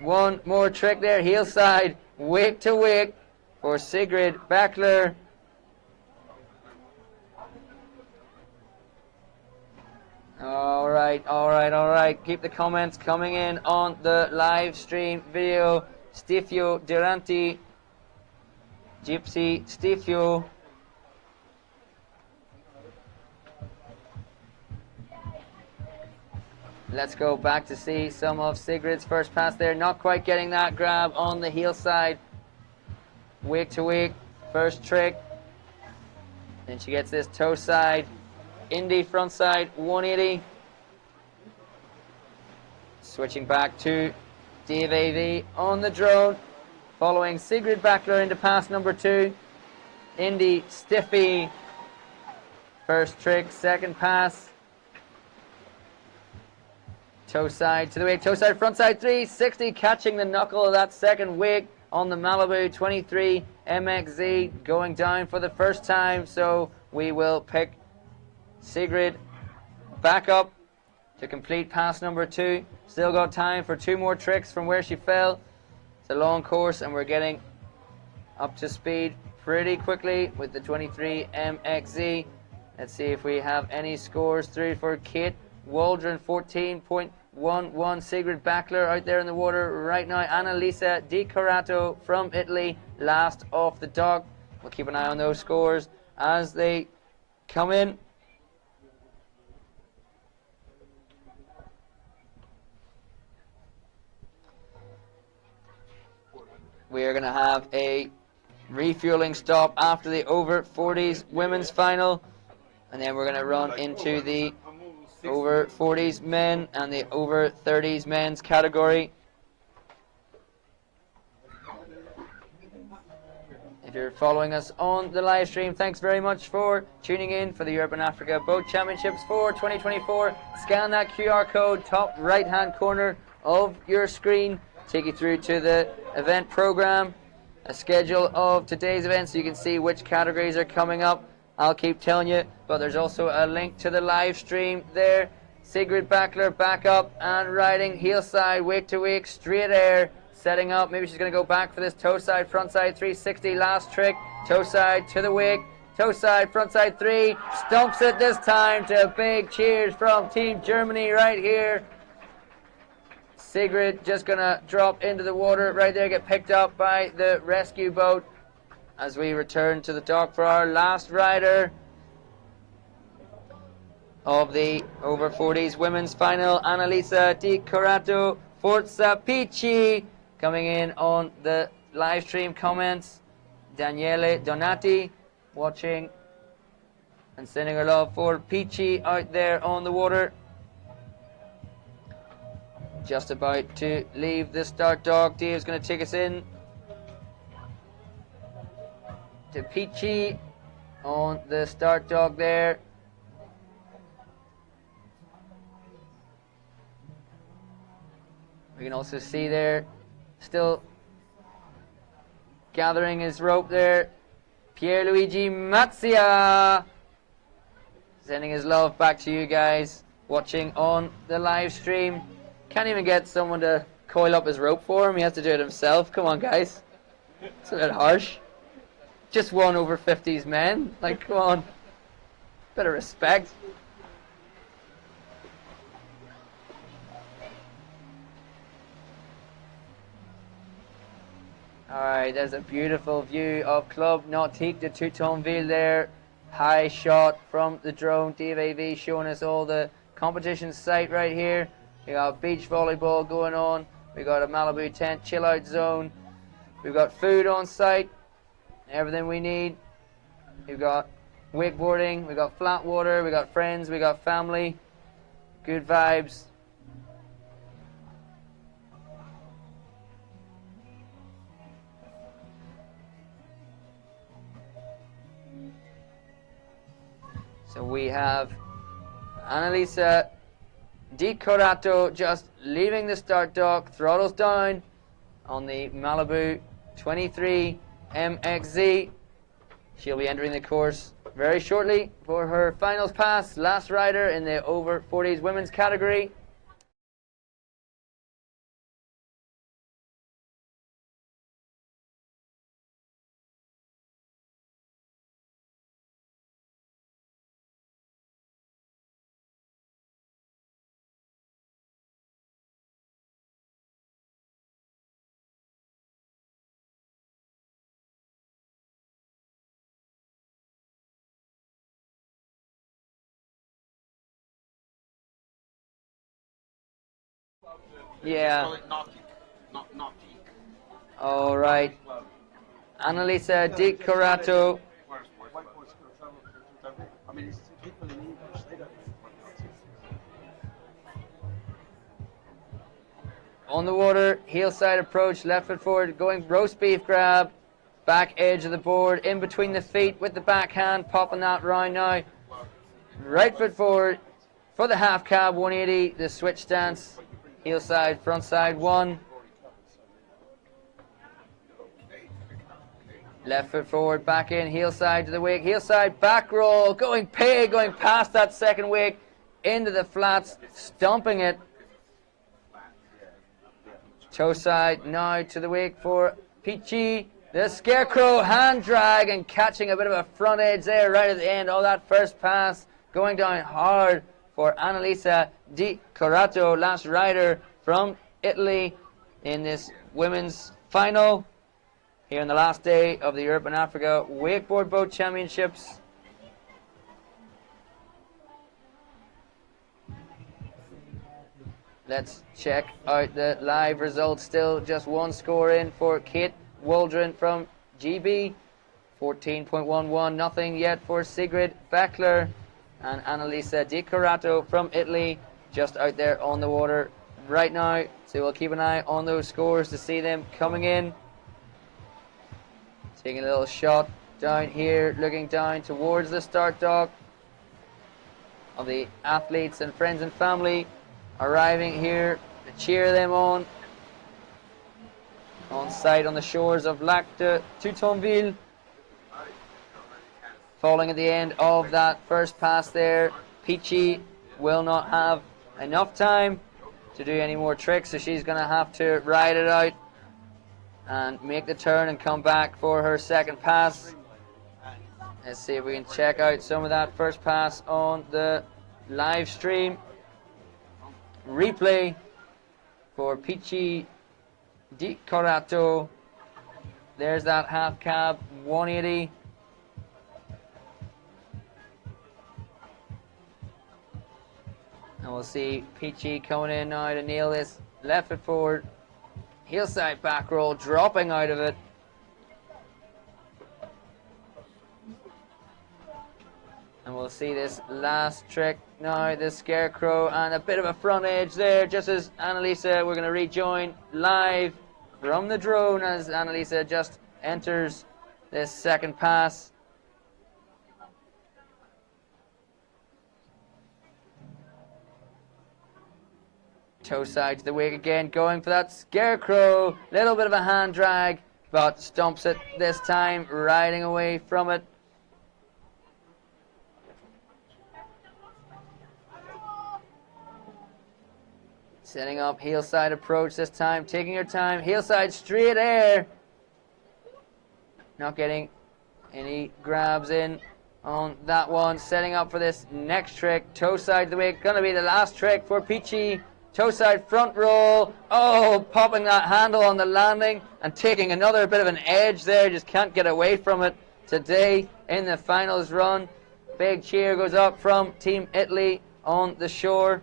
One more trick there, heel side, wake to wake for Sigrid Bachler. All right. Keep the comments coming in on the live stream video. Stifio Duranti, Gypsy Stifio. Let's go back to see some of Sigrid's first pass there. Not quite getting that grab on the heel side. Wake to wake, first trick. Then she gets this toe side. Indy front side, 180. Switching back to Dave AV on the drone. Following Sigrid Bachler into pass number 2. Indy Stiffy. First trick, second pass. Toe side to the wake, toe side, front side, 360, catching the knuckle of that second wake on the Malibu 23 MXZ, going down for the first time. So we will pick Sigrid back up to complete pass number 2. Still got time for 2 more tricks from where she fell. It's a long course and we're getting up to speed pretty quickly with the 23 MXZ. Let's see if we have any scores through for Kate Waldron, 14.11. Sigrid Bachler out there in the water right now. Annalisa Di Carato from Italy, last off the dock. We'll keep an eye on those scores as they come in. We are going to have a refueling stop after the over 40s women's final, and then we're going to run into the over 40s men and the over 30s men's category. If you're following us on the live stream, thanks very much for tuning in for the Europe and Africa Boat Championships for 2024. Scan that QR code, top right hand corner of your screen, take you through to the event program, a schedule of today's events so you can see which categories are coming up. I'll keep telling you, but there's also a link to the live stream there. Sigrid Backler back up and riding heel side, wake to wake, straight air, setting up. Maybe she's going to go back for this toe side, front side 360, last trick, toe side to the wake, toe side, front side 3, stumps it this time to big cheers from Team Germany right here. Sigrid just going to drop into the water right there, get picked up by the rescue boat as we return to the dock for our last rider of the over 40s women's final, Annalisa Di Corato Forza Pici. Coming in on the live stream comments, Daniele Donati watching and sending her love for Pici out there on the water. Just about to leave the start dock. Dave's going to take us in to Pici on the start dock there. We can also see there, still gathering his rope there, Pierluigi Mazzia. Sending his love back to you guys watching on the live stream. Can't even get someone to coil up his rope for him. He has to do it himself. Come on, guys. It's a bit harsh. Just one over 50s men. Like, come on. Bit of respect. Alright, there's a beautiful view of Club Nautique de Toutonville there. High shot from the drone. DVV showing us all the competition site right here. We got beach volleyball going on. We got a Malibu tent chill out zone. We've got food on site. Everything we need. We've got wakeboarding. We got flat water. We got friends. We got family. Good vibes. So we have Annalisa Di Corato just leaving the start dock, throttles down on the Malibu 23 MXZ. She'll be entering the course very shortly for her finals pass. Last rider in the over 40s women's category. Yeah. All right. Annalisa Di Corato. On the water, heel side approach, left foot forward, going roast beef grab, back edge of the board, in between the feet with the backhand, popping that round now. Right foot forward for the half cab 180, the switch stance. Heel side, front side, 1. Left foot forward, back in, heel side to the wake, heel side, back roll, going pig, going past that second wake, into the flats, stomping it. Toe side now to the wake for Pici. The scarecrow hand drag and catching a bit of a front edge there right at the end. Oh, that first pass going down hard for Annalisa Di Corato, last rider from Italy in this women's final here on the last day of the Europe and Africa Wakeboard Boat Championships. Let's check out the live results. Still just one score in for Kate Waldron from GB. 14.11, nothing yet for Sigrid Beckler. And Annalisa Di Corato from Italy, just out there on the water right now. So we'll keep an eye on those scores to see them coming in. Taking a little shot down here, looking down towards the start dock of the athletes and friends and family arriving here to cheer them on site on the shores of Lac de Toutonville. Falling at the end of that first pass there, Pici will not have enough time to do any more tricks, so she's going to have to ride it out and make the turn and come back for her second pass. Let's see if we can check out some of that first pass on the live stream. Replay for Pichi Di Corato. There's that half cab 180. And we'll see Peachy coming in now to nail this left foot forward, heel side back roll, dropping out of it. And we'll see this last trick now, the scarecrow, and a bit of a front edge there, just as Annalisa, we're going to rejoin live from the drone as Annalisa just enters this second pass. Toe side to the wake again, going for that scarecrow. Little bit of a hand drag, but stumps it this time, riding away from it. Setting up heel side approach this time, taking her time. Heel side straight air. Not getting any grabs in on that one. Setting up for this next trick. Toe side to the wake. Going to be the last trick for Peachy. Toe side front roll. Oh, popping that handle on the landing and taking another bit of an edge there. Just can't get away from it today in the finals run. Big cheer goes up from Team Italy on the shore.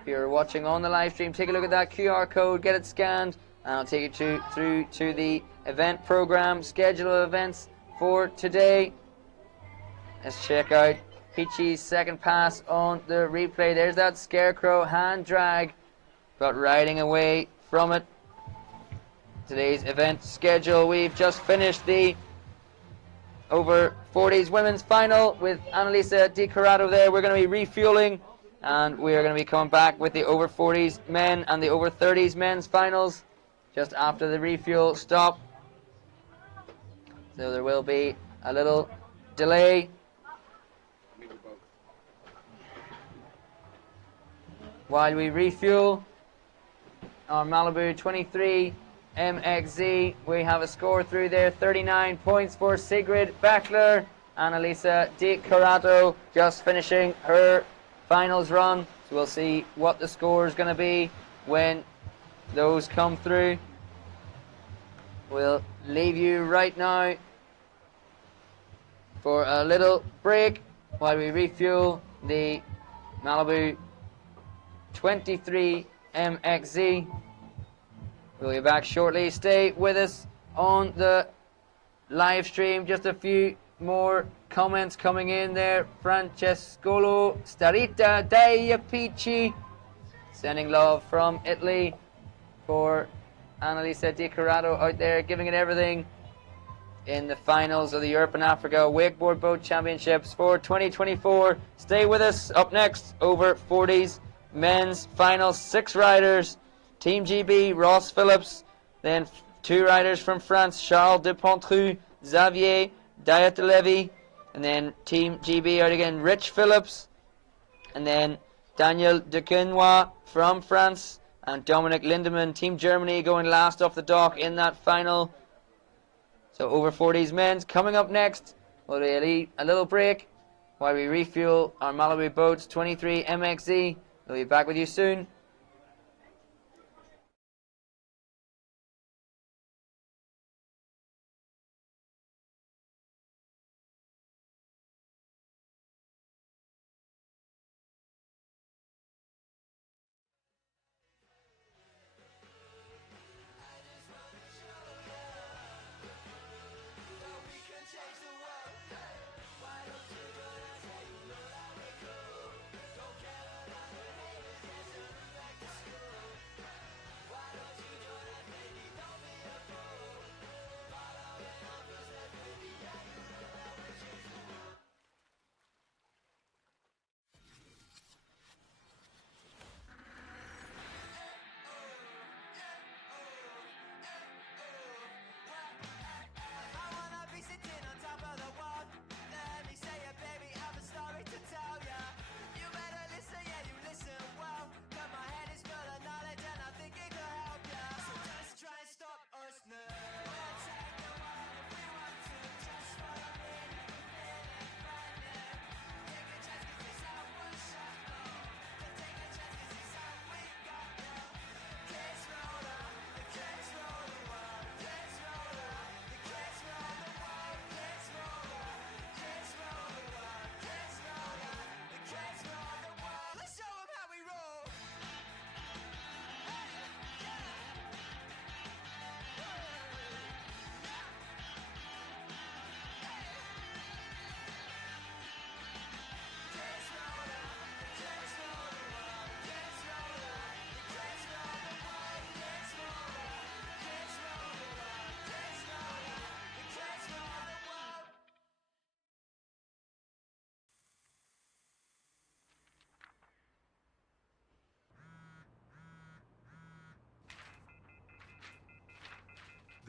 If you're watching on the live stream, take a look at that QR code, get it scanned, and I'll take you through to the event program, schedule of events for today. Let's check out Peachy's second pass on the replay. There's that scarecrow hand drag, but riding away from it. Today's event schedule, we've just finished the over 40s women's final with Annalisa Di Corato there. We're going to be refueling, and we are going to be coming back with the over 40s men and the over 30s men's finals just after the refuel stop. So there will be a little delay. While we refuel our Malibu 23 MXZ, we have a score through there, 39 points for Sigrid Beckler. Annalisa Di Corato just finishing her finals run. So we'll see what the score is going to be when those come through. We'll leave you right now for a little break while we refuel the Malibu 23 MXZ. We'll be back shortly. Stay with us on the live stream. Just a few more comments coming in there. Francescolo Starita Dei Peachy, sending love from Italy for Annalisa Di Corato out there, giving it everything in the finals of the Europe and Africa Wakeboard Boat Championships for 2024. Stay with us. Up next, over 40s men's final, 6 riders. Team GB, Ross Phillips, then 2 riders from France, Charles Depontru, Xavier Diat-Levy, and then Team GB out again, Rich Phillips, and then Daniel Dequenois from France, and Dominic Lindemann, Team Germany, going last off the dock in that final. So over 40s men's. Coming up next, we'll be a little break while we refuel our Malibu boats 23 MXZ. We'll be back with you soon.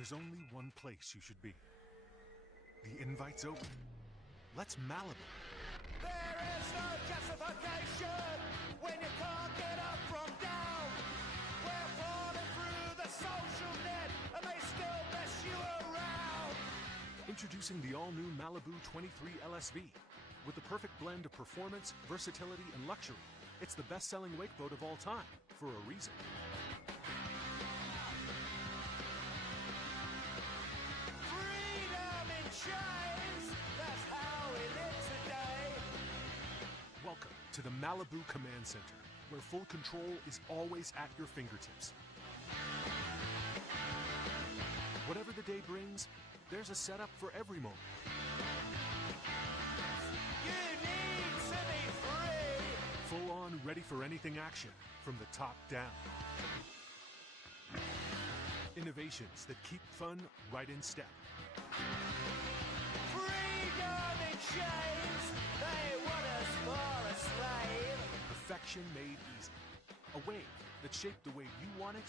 There's only one place you should be. The invite's open. Let's Malibu. There is no justification when you can't get up from down. We're falling through the social net and they still mess you around. Introducing the all-new Malibu 23 LSV. With the perfect blend of performance, versatility, and luxury, it's the best-selling wakeboat of all time, for a reason. Freedom in chains, that's how we live today. Welcome to the Malibu Command Center, where full control is always at your fingertips. Whatever the day brings, there's a setup for every moment. You need to be free. Full on, ready for anything action, from the top down. Innovations that keep fun right in step. Freedom in chains, they want us for a slave. Perfection made easy. A wave that's shaped the way you want it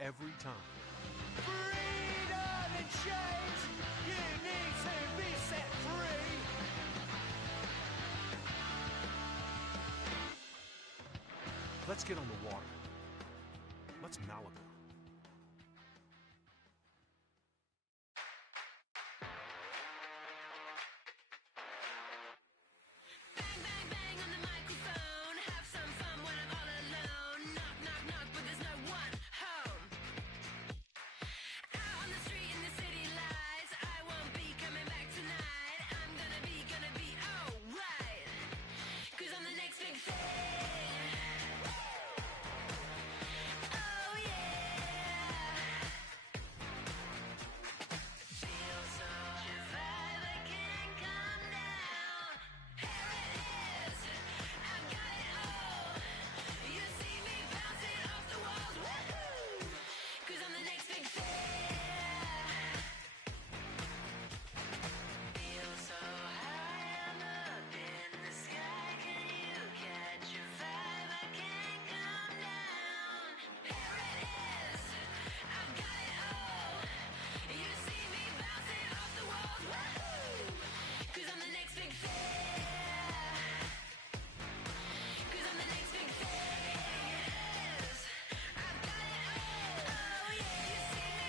every time. Freedom in chains, you need to be set free. Let's get on the water. Let's Malibu. Bang, bang, bang on the microphone. Have some fun when I'm all alone. Knock, knock, knock, but there's no one home. Out on the street in the city lights. I won't be coming back tonight. I'm gonna be alright. 'Cause I'm the next big thing. Oh yeah. Feel so divine, I can't come down. Here it is, I've got it all. You see me bouncing off the walls, woohoo! 'Cause I'm the next big thing. Feel so high, I'm up in the sky. Can you catch a vibe? I can't come down. Here it is, I've got it all. You see me bouncing off the walls, woohoo! 'Cause I'm the next big thing. 'Cause I'm the next big thing. I've got it all. Oh yeah, you see me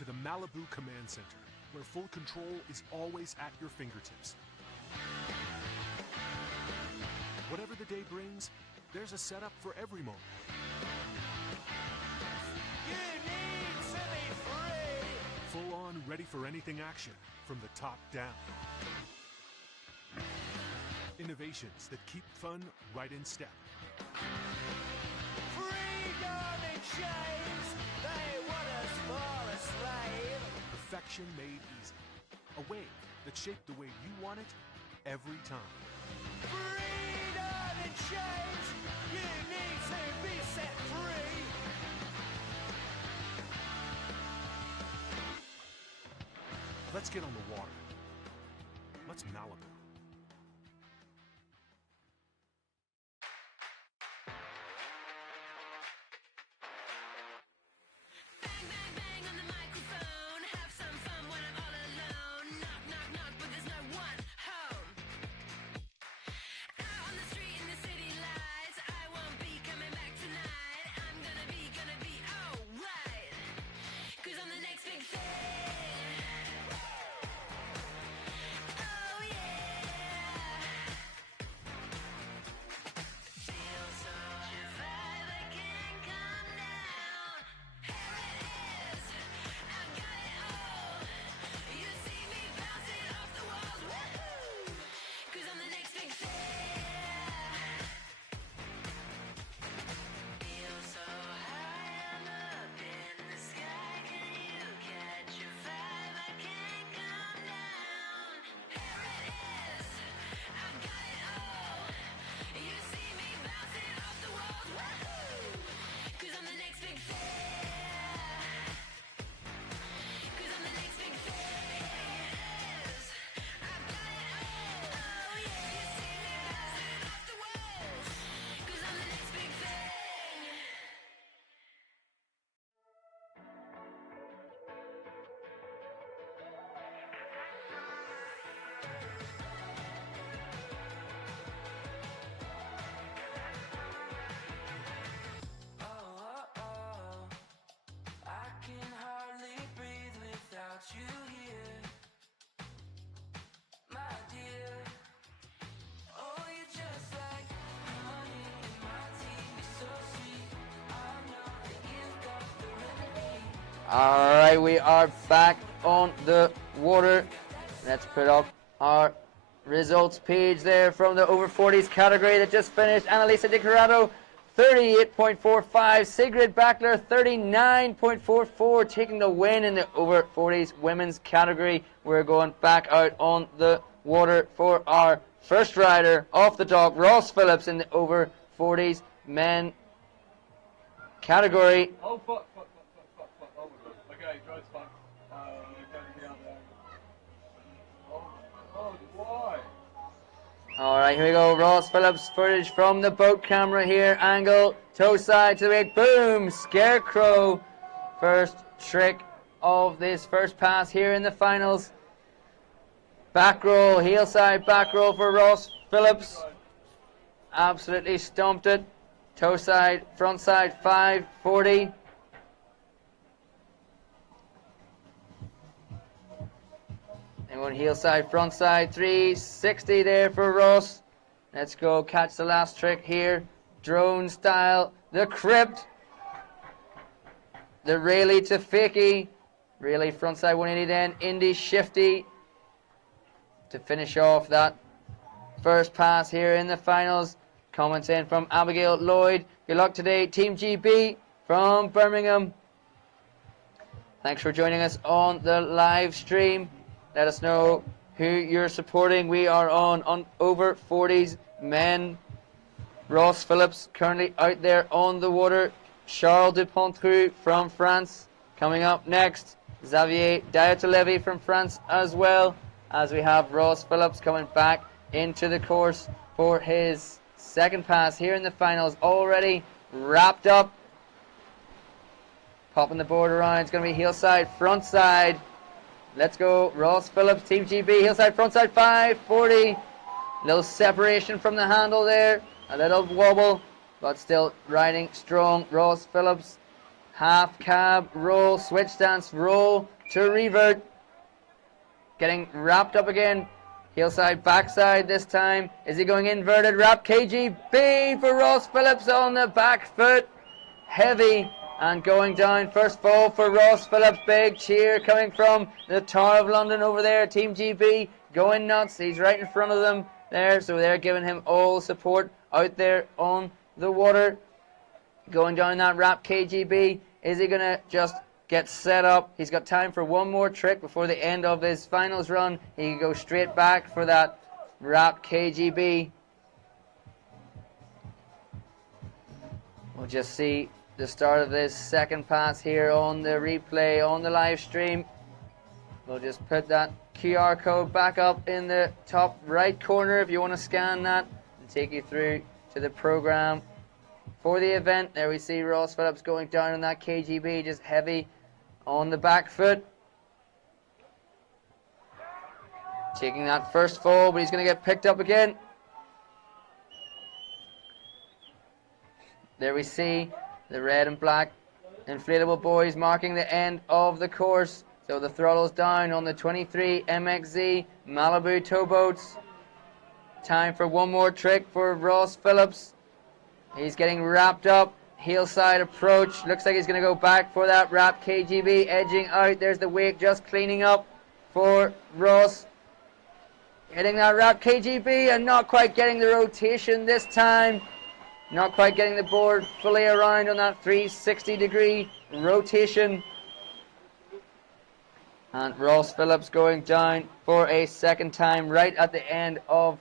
to the Malibu Command Center, where full control is always at your fingertips. Whatever the day brings, there's a setup for every moment. You need to be free. Full on, ready for anything action, from the top down. Innovations that keep fun right in step. Freedom in chains, they want us for a slave. Perfection made easy. A wave that shaped the way you want it every time. Freedom in chains, you need to be set free. Let's get on the water. Let's Malibu. Bang, bang, bang on the microphone. Have some fun when I'm all alone. Knock, knock, knock, but there's no one home. Out on the street in the city lights. I won't be coming back tonight. I'm gonna be alright. 'Cause I'm the next big thing. Oh yeah. Feel so vibe, I can't come down. Here it is, I got it all. You see me bouncing off the walls, woohoo! 'Cause I'm the next big thing. Feel so high, I'm up in the sky. Can you catch a vibe? I can't come down. Here it is, I got it all. You see me bouncing off the walls, woohoo! 'Cause I'm the next big thing. 'Cause I'm the next big thing. I've got it all. Oh yeah, you see me bouncing off the walls. 'Cause I'm the next big thing. Oh, oh, oh, I can hardly breathe without you here, my dear. Oh, you're just like honey in my tea, you're so sweet. I know that you've got the remedy. All right, we are back on the water. Let's put up our results page there from the over 40s category that just finished. Annalisa Di Corrado, 38.45. Sigrid Backler, 39.44, taking the win in the over 40s women's category. We're going back out on the water for our first rider off the dock, Ross Phillips, in the over 40s men category. Oh, fuck. Oh my god. Okay, Joe's fine. Get out there. Oh, why? All right, here we go. Ross Phillips footage from the boat camera here. Angle, toe side to the wake. Boom! Scarecrow. First trick of this first pass here in the finals. Back roll, heel side back roll for Ross Phillips. Absolutely stomped it. Toe side, front side, 540. And one heel side, front side, 360 there for Ross. Let's go catch the last trick here. Drone style, the crypt. The Rayleigh to Fakey. Rayleigh front side 180 then. Indy shifty to finish off that first pass here in the finals. Comments in from Abigail Lloyd. Good luck today, Team GB from Birmingham. Thanks for joining us on the live stream. Let us know who you're supporting. We are on over 40s men. Ross Phillips currently out there on the water. Charles Dupontreux from France coming up next. Xavier Diatolevy from France as well, as we have Ross Phillips coming back into the course for his second pass here in the finals, already wrapped up. Popping the board around. It's going to be heel side, front side. Let's go. Ross Phillips, Team GB, heel side, front side, 540. Little separation from the handle there. A little wobble, but still riding strong. Ross Phillips half cab, roll, switch stance, roll to revert. Getting wrapped up again. Heel side, backside this time. Is he going inverted? Wrap KGB for Ross Phillips on the back foot. Heavy and going down. First fall for Ross Phillips. Big cheer coming from the Tower of London over there. Team GB going nuts. He's right in front of them there, so they're giving him all support out there on the water. Going down that wrap KGB. Is he going to just get set up? He's got time for one more trick before the end of his finals run. He can go straight back for that wrap KGB. We'll just see the start of this second pass here on the replay on the live stream. We'll just put that QR code back up in the top right corner if you want to scan that and take you through to the program for the event. There we see Ross Phillips going down on that KGB, just heavy on the back foot. Taking that first fall, but he's going to get picked up again. There we see the red and black inflatable buoys marking the end of the course. So the throttle's down on the 23 MXZ Malibu towboats. Time for one more trick for Ross Phillips. He's getting wrapped up. Heel side approach. Looks like he's going to go back for that wrap KGB. Edging out. There's the wake just cleaning up for Ross. Hitting that wrap KGB and not quite getting the rotation this time. Not quite getting the board fully around on that 360-degree rotation. And Ross Phillips going down for a second time right at the end of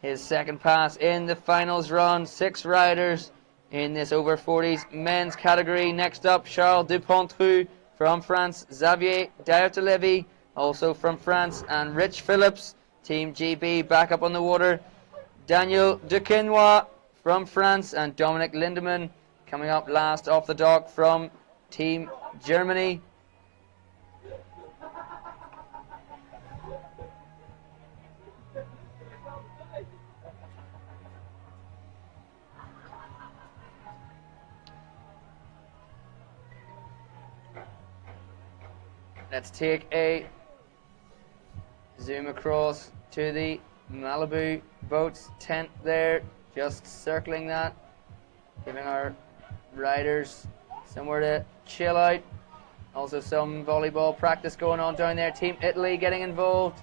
his second pass in the finals run. 6 riders in this over 40s men's category. Next up, Charles Dupontreux from France, Xavier Daertelevy also from France, and Rich Phillips, Team GB, back up on the water. Daniel Duquesnoy from France, and Dominic Lindemann coming up last off the dock from Team Germany. Let's take a zoom across to the Malibu boats tent there, just circling that, giving our riders somewhere to chill out. Also some volleyball practice going on down there. Team Italy getting involved,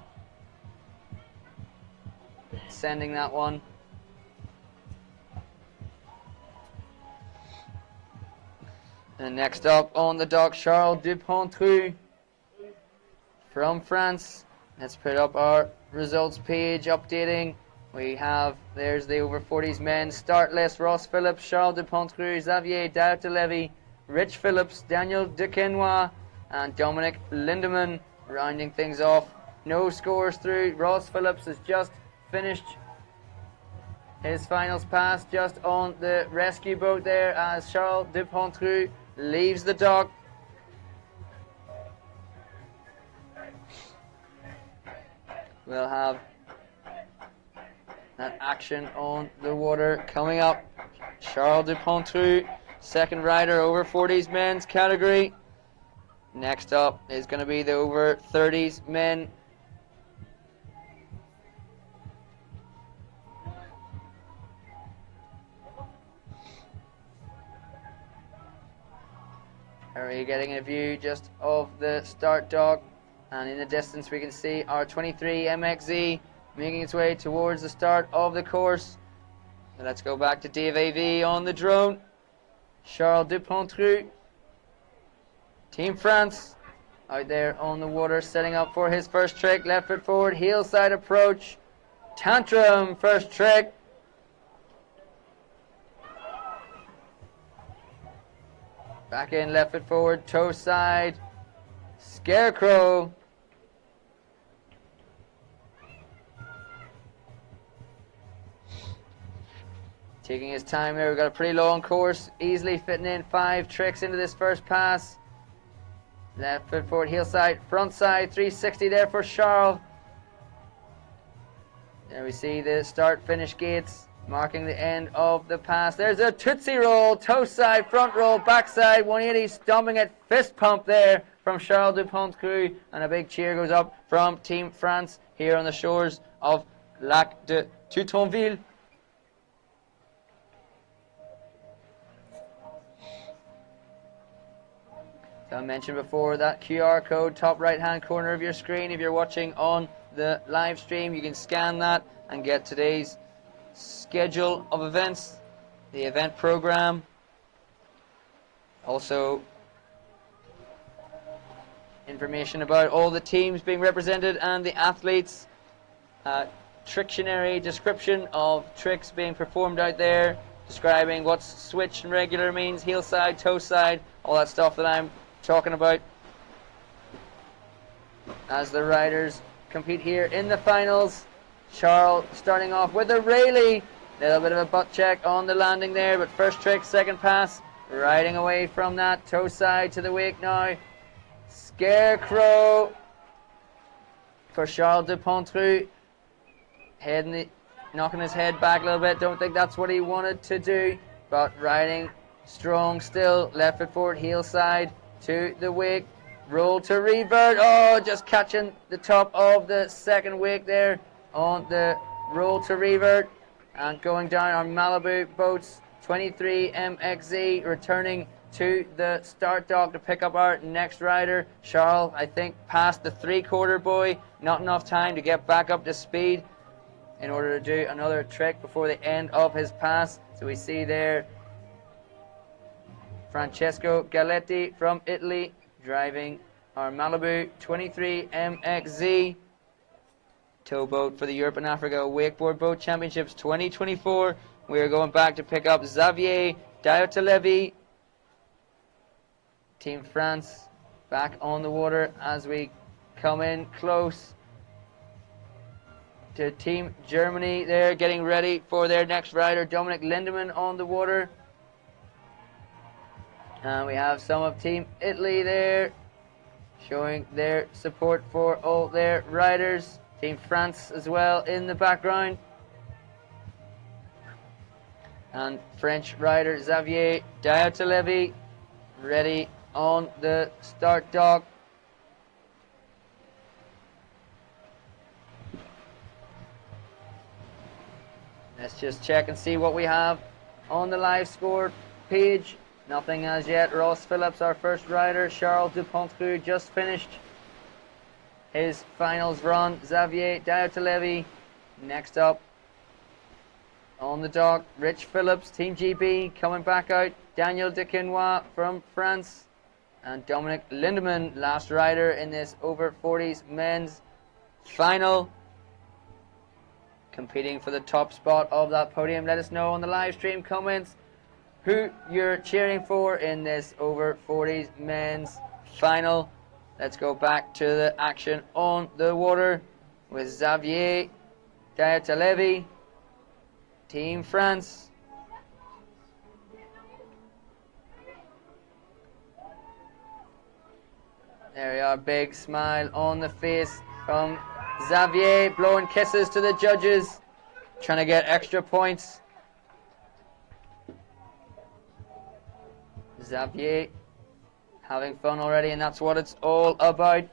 sending that one. And next up on the dock, Charles Dupontreux from France. Let's put up our results page updating. We have, there's the over 40s men start list. Ross Phillips, Charles Dupontreux, Xavier Daertelevy, Rich Phillips, Daniel Duquesnoy, and Dominic Lindemann rounding things off. No scores through. Ross Phillips has just finished his finals pass just on the rescue boat there as Charles Dupontreux leaves the dock. We'll have that action on the water coming up. Charles Dupontreux, second rider over 40s men's category. Next up is going to be the over 30s men. Are we getting a view just of the start dock? And in the distance we can see our 23 MXZ making its way towards the start of the course. So let's go back to Dave AV on the drone. Charles Dupontreux, Team France, out there on the water setting up for his first trick. Left foot forward, heel side approach. Tantrum, first trick. Back in, left foot forward, toe side. Scarecrow. Taking his time here. We've got a pretty long course, easily fitting in 5 tricks into this first pass. Left foot forward, heel side, front side, 360 there for Charles. There we see the start finish gates marking the end of the pass. There's a Tootsie Roll, toe side, front roll, backside, 180, stomping it, fist pump there from Charles Dupont's crew, and a big cheer goes up from Team France here on the shores of Lac de Toutonville. So I mentioned before that QR code, top right hand corner of your screen. If you're watching on the live stream, you can scan that and get today's schedule of events, the event program. Also, information about all the teams being represented and the athletes. Trictionary description of tricks being performed out there, describing what switch and regular means, heel side, toe side, all that stuff that I'm talking about as the riders compete here in the finals. Charles starting off with a Rayleigh, little bit of a butt check on the landing there, but first trick, second pass, riding away from that, toe side to the wake now. Scarecrow for Charles Dupontru, knocking his head back a little bit. Don't think that's what he wanted to do, but riding strong still. Left foot forward, heel side to the wake, roll to revert. Oh, just catching the top of the second wake there on the roll to revert, and going down our Malibu boats. 23 MXZ returning to the start dock to pick up our next rider. Charles, I think, past the three-quarter buoy. Not enough time to get back up to speed in order to do another trick before the end of his pass. So we see there Francesco Galetti from Italy driving our Malibu 23 MXZ towboat for the Europe and Africa Wakeboard Boat Championships 2024. We are going back to pick up Xavier Diotalevi, Team France, back on the water as we come in close to Team Germany. They're getting ready for their next rider, Dominic Lindemann, on the water. And we have some of Team Italy there showing their support for all their riders. Team France as well in the background. And French rider Xavier Diotalevi ready on the start dock. Let's just check and see what we have on the live score page. Nothing as yet. Ross Phillips, our first rider. Charles Dupontru just finished his finals run. Xavier Diotalevi next up on the dock. Rich Phillips, Team GB, coming back out. Daniel Dequinois from France. And Dominic Lindemann, last rider in this over 40s men's final, competing for the top spot of that podium. Let us know on the live stream comments who you're cheering for in this over 40s men's final. Let's go back to the action on the water with Xavier Diotalevi, Team France. There we are, big smile on the face from Xavier, blowing kisses to the judges, trying to get extra points. Xavier having fun already, and that's what it's all about.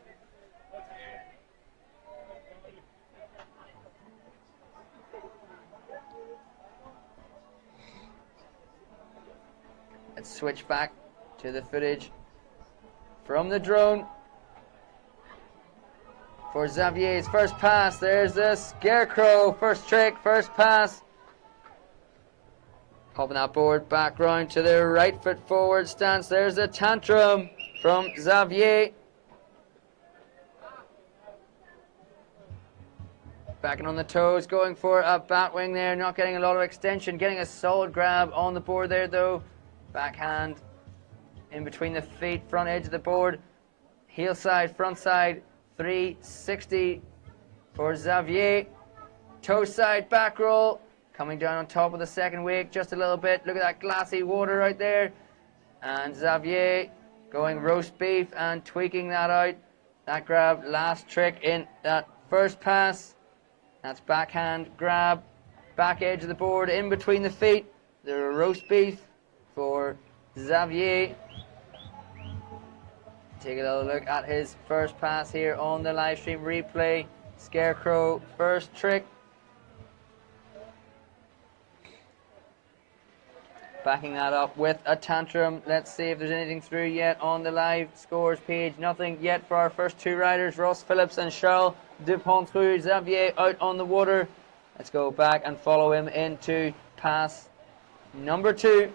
Let's switch back to the footage from the drone for Xavier's first pass. There's the Scarecrow, first trick, first pass. Popping that board back round to the right foot forward stance. There's a Tantrum from Xavier. Backing on the toes, going for a batwing there, not getting a lot of extension, getting a solid grab on the board there though. Backhand in between the feet, front edge of the board. Heel side, front side, 360 for Xavier. Toe side, back roll. Coming down on top of the second wake just a little bit. Look at that glassy water right there. And Xavier going roast beef and tweaking that out. That grab, last trick in that first pass. That's backhand grab back edge of the board, in between the feet. The roast beef for Xavier. Take a little look at his first pass here on the live stream replay. Scarecrow, first trick. Backing that up with a tantrum. Let's see if there's anything through yet on the live scores page. Nothing yet for our first two riders, Ross Phillips and Charles Dupontreux. Xavier out on the water. Let's go back and follow him into pass number 2.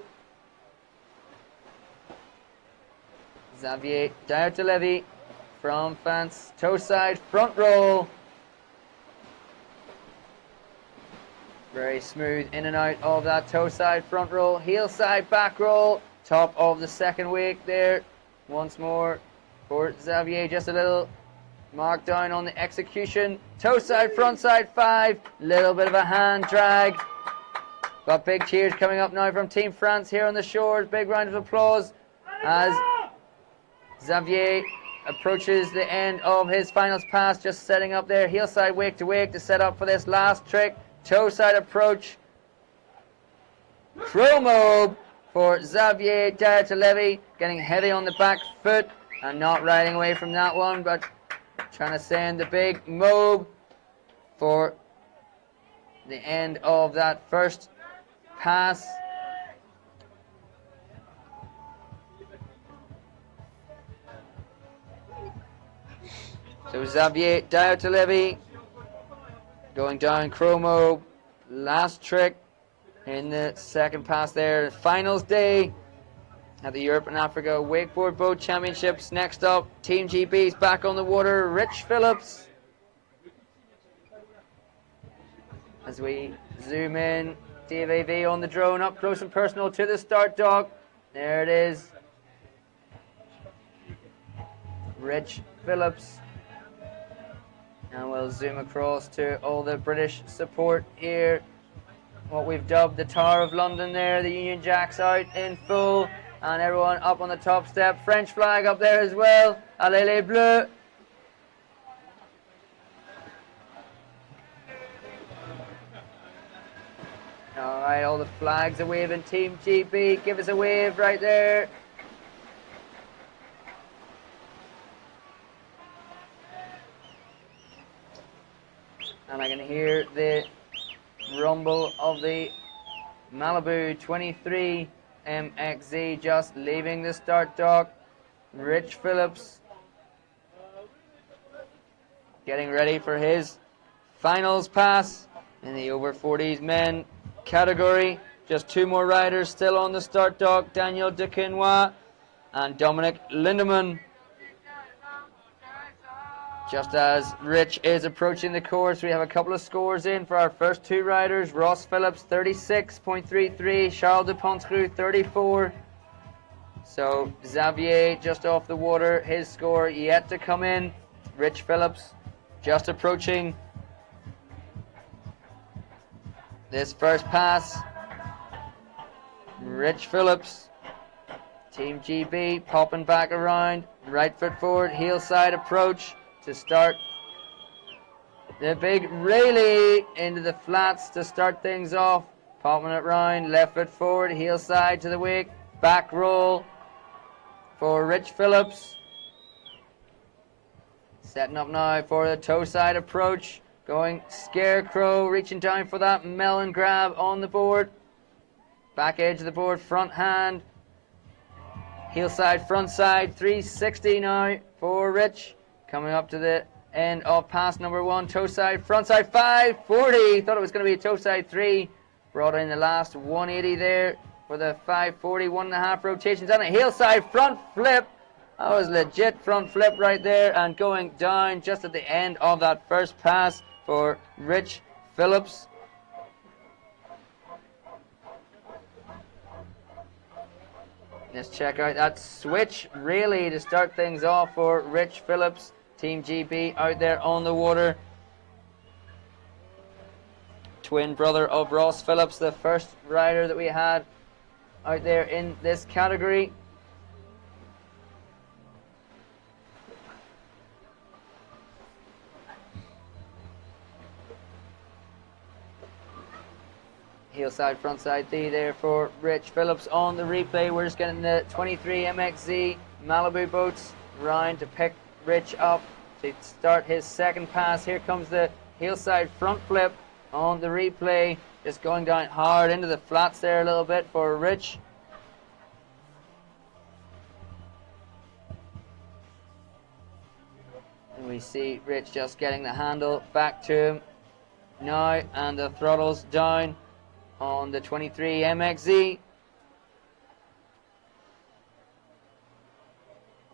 Xavier down to Levy from fence, toe side, front roll. Very smooth in and out of that toe side, front roll, heel side, back roll, top of the second wake there. Once more for Xavier, just a little mark down on the execution. Toe side, front side, 5, little bit of a hand drag. Got big cheers coming up now from Team France here on the shores. Big round of applause as Xavier approaches the end of his finals pass, just setting up there, heel side wake to set up for this last trick. Toe side approach. Chromo for Xavier down to Levy, getting heavy on the back foot and not riding away from that one, but trying to send the big mob for the end of that first pass. So Xavier down to Levy, going down Chromo, last trick in the second pass there. Finals day at the Europe and Africa Wakeboard Boat Championships. Next up, Team GB's back on the water, Rich Phillips. As we zoom in, DVV on the drone, up close and personal to the start dock. There it is. Rich Phillips. And we'll zoom across to all the British support here. What we've dubbed the Tower of London there. The Union Jacks out in full. And everyone up on the top step. French flag up there as well. Allez les Bleus. All right, all the flags are waving. Team GB, give us a wave right there. And I can hear the rumble of the Malibu 23 MXZ just leaving the start dock. Rich Phillips getting ready for his finals pass in the over 40s men category. Just 2 more riders still on the start dock, Daniel Dequenois and Dominic Lindemann. Just as Rich is approaching the course, we have a couple of scores in for our first 2 riders. Ross Phillips, 36.33. Charles Dupontreux, 34. So Xavier just off the water. His score yet to come in. Rich Phillips just approaching this first pass. Rich Phillips, Team GB, popping back around. Right foot forward, heel side approach to start the big rayleigh into the flats to start things off. Popping it round, left foot forward, heel side to the wake, back roll for Rich Phillips. Setting up now for the toe side approach, going Scarecrow, reaching down for that melon grab on the board. Back edge of the board, front hand, heel side, front side, 360 now for Rich. Coming up to the end of pass number 1, toe side, front side, 540. Thought it was going to be a toe side 3. Brought in the last 180 there for the 540, 1.5 rotations on a heel side, front flip. That was legit front flip right there, and going down just at the end of that first pass for Rich Phillips. Let's check out that switch really to start things off for Rich Phillips. Team GB out there on the water. Twin brother of Ross Phillips, the first rider that we had out there in this category. Heel side, front side three there for Rich Phillips on the replay. We're just getting the 23 MXZ Malibu boats round to pick Rich up to start his second pass. Here comes the heel side front flip on the replay. Just going down hard into the flats there a little bit for Rich. And we see Rich just getting the handle back to him now, and the throttle's down on the 23 MXZ.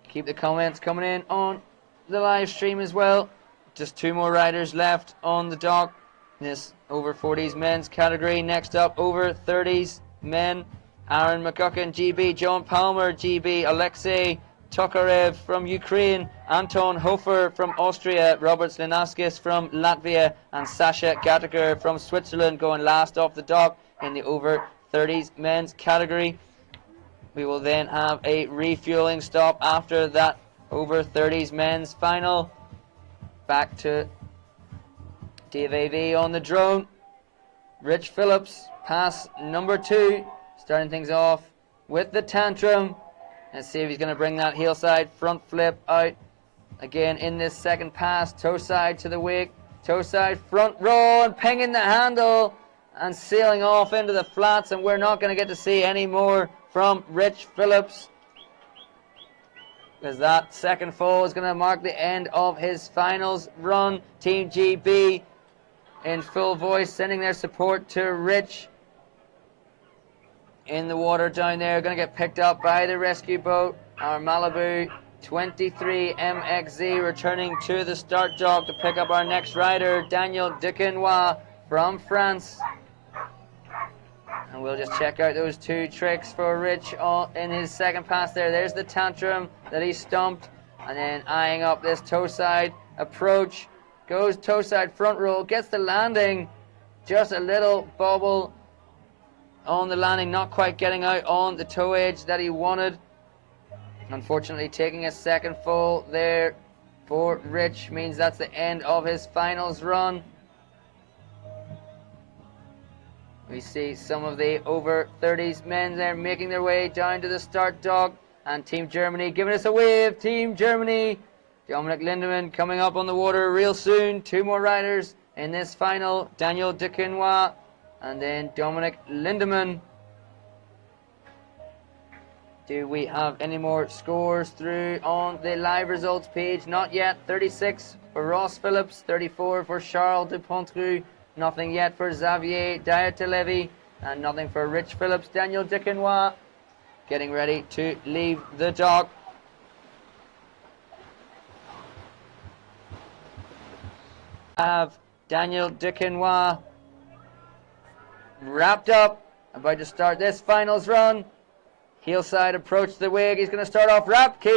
Keep the comments coming in on the live stream as well. Just 2 more riders left on the dock in this over 40s men's category. Next up, over 30s men. Aaron McGuckin, GB. John Palmer, GB. Alexei Tokarev from Ukraine. Anton Hofer from Austria. Robert Slinaskis from Latvia. And Sasha Gattaker from Switzerland going last off the dock in the over 30s men's category. We will then have a refueling stop after that over 30s men's final. Back to Dave AV on the drone. Rich Phillips, pass number 2, starting things off with the tantrum. Let's see if he's going to bring that heel side front flip out again in this second pass. Toe side to the wake, toe side front roll, and pinging the handle and sailing off into the flats, and we're not going to get to see any more from Rich Phillips, because that second fall is going to mark the end of his finals run. Team GB in full voice sending their support to Rich in the water down there. Going to get picked up by the rescue boat. Our Malibu 23 MXZ returning to the start dock to pick up our next rider, Daniel Duquesnoy from France. And we'll just check out those 2 tricks for Rich in his second pass there. There's the tantrum that he stumped, and then eyeing up this toe side approach. Goes toe side front roll, gets the landing. Just a little bobble on the landing, not quite getting out on the toe edge that he wanted. Unfortunately, taking a second fall there for Rich means that's the end of his finals run. We see some of the over 30s men there making their way down to the start dock, and Team Germany giving us a wave. Team Germany, Dominic Lindemann coming up on the water real soon. 2 more riders in this final, Daniel Duquesnoy and then Dominic Lindemann. Do we have any more scores through on the live results page? Not yet. 36 for Ross Phillips, 34 for Charles Dupontreux. Nothing yet for Xavier Diatelevi, and nothing for Rich Phillips. Daniel Duquesnoy getting ready to leave the dock. Have Daniel Duquesnoy wrapped up, about to start this finals run. Heel side approach to the wig. He's going to start off wrap.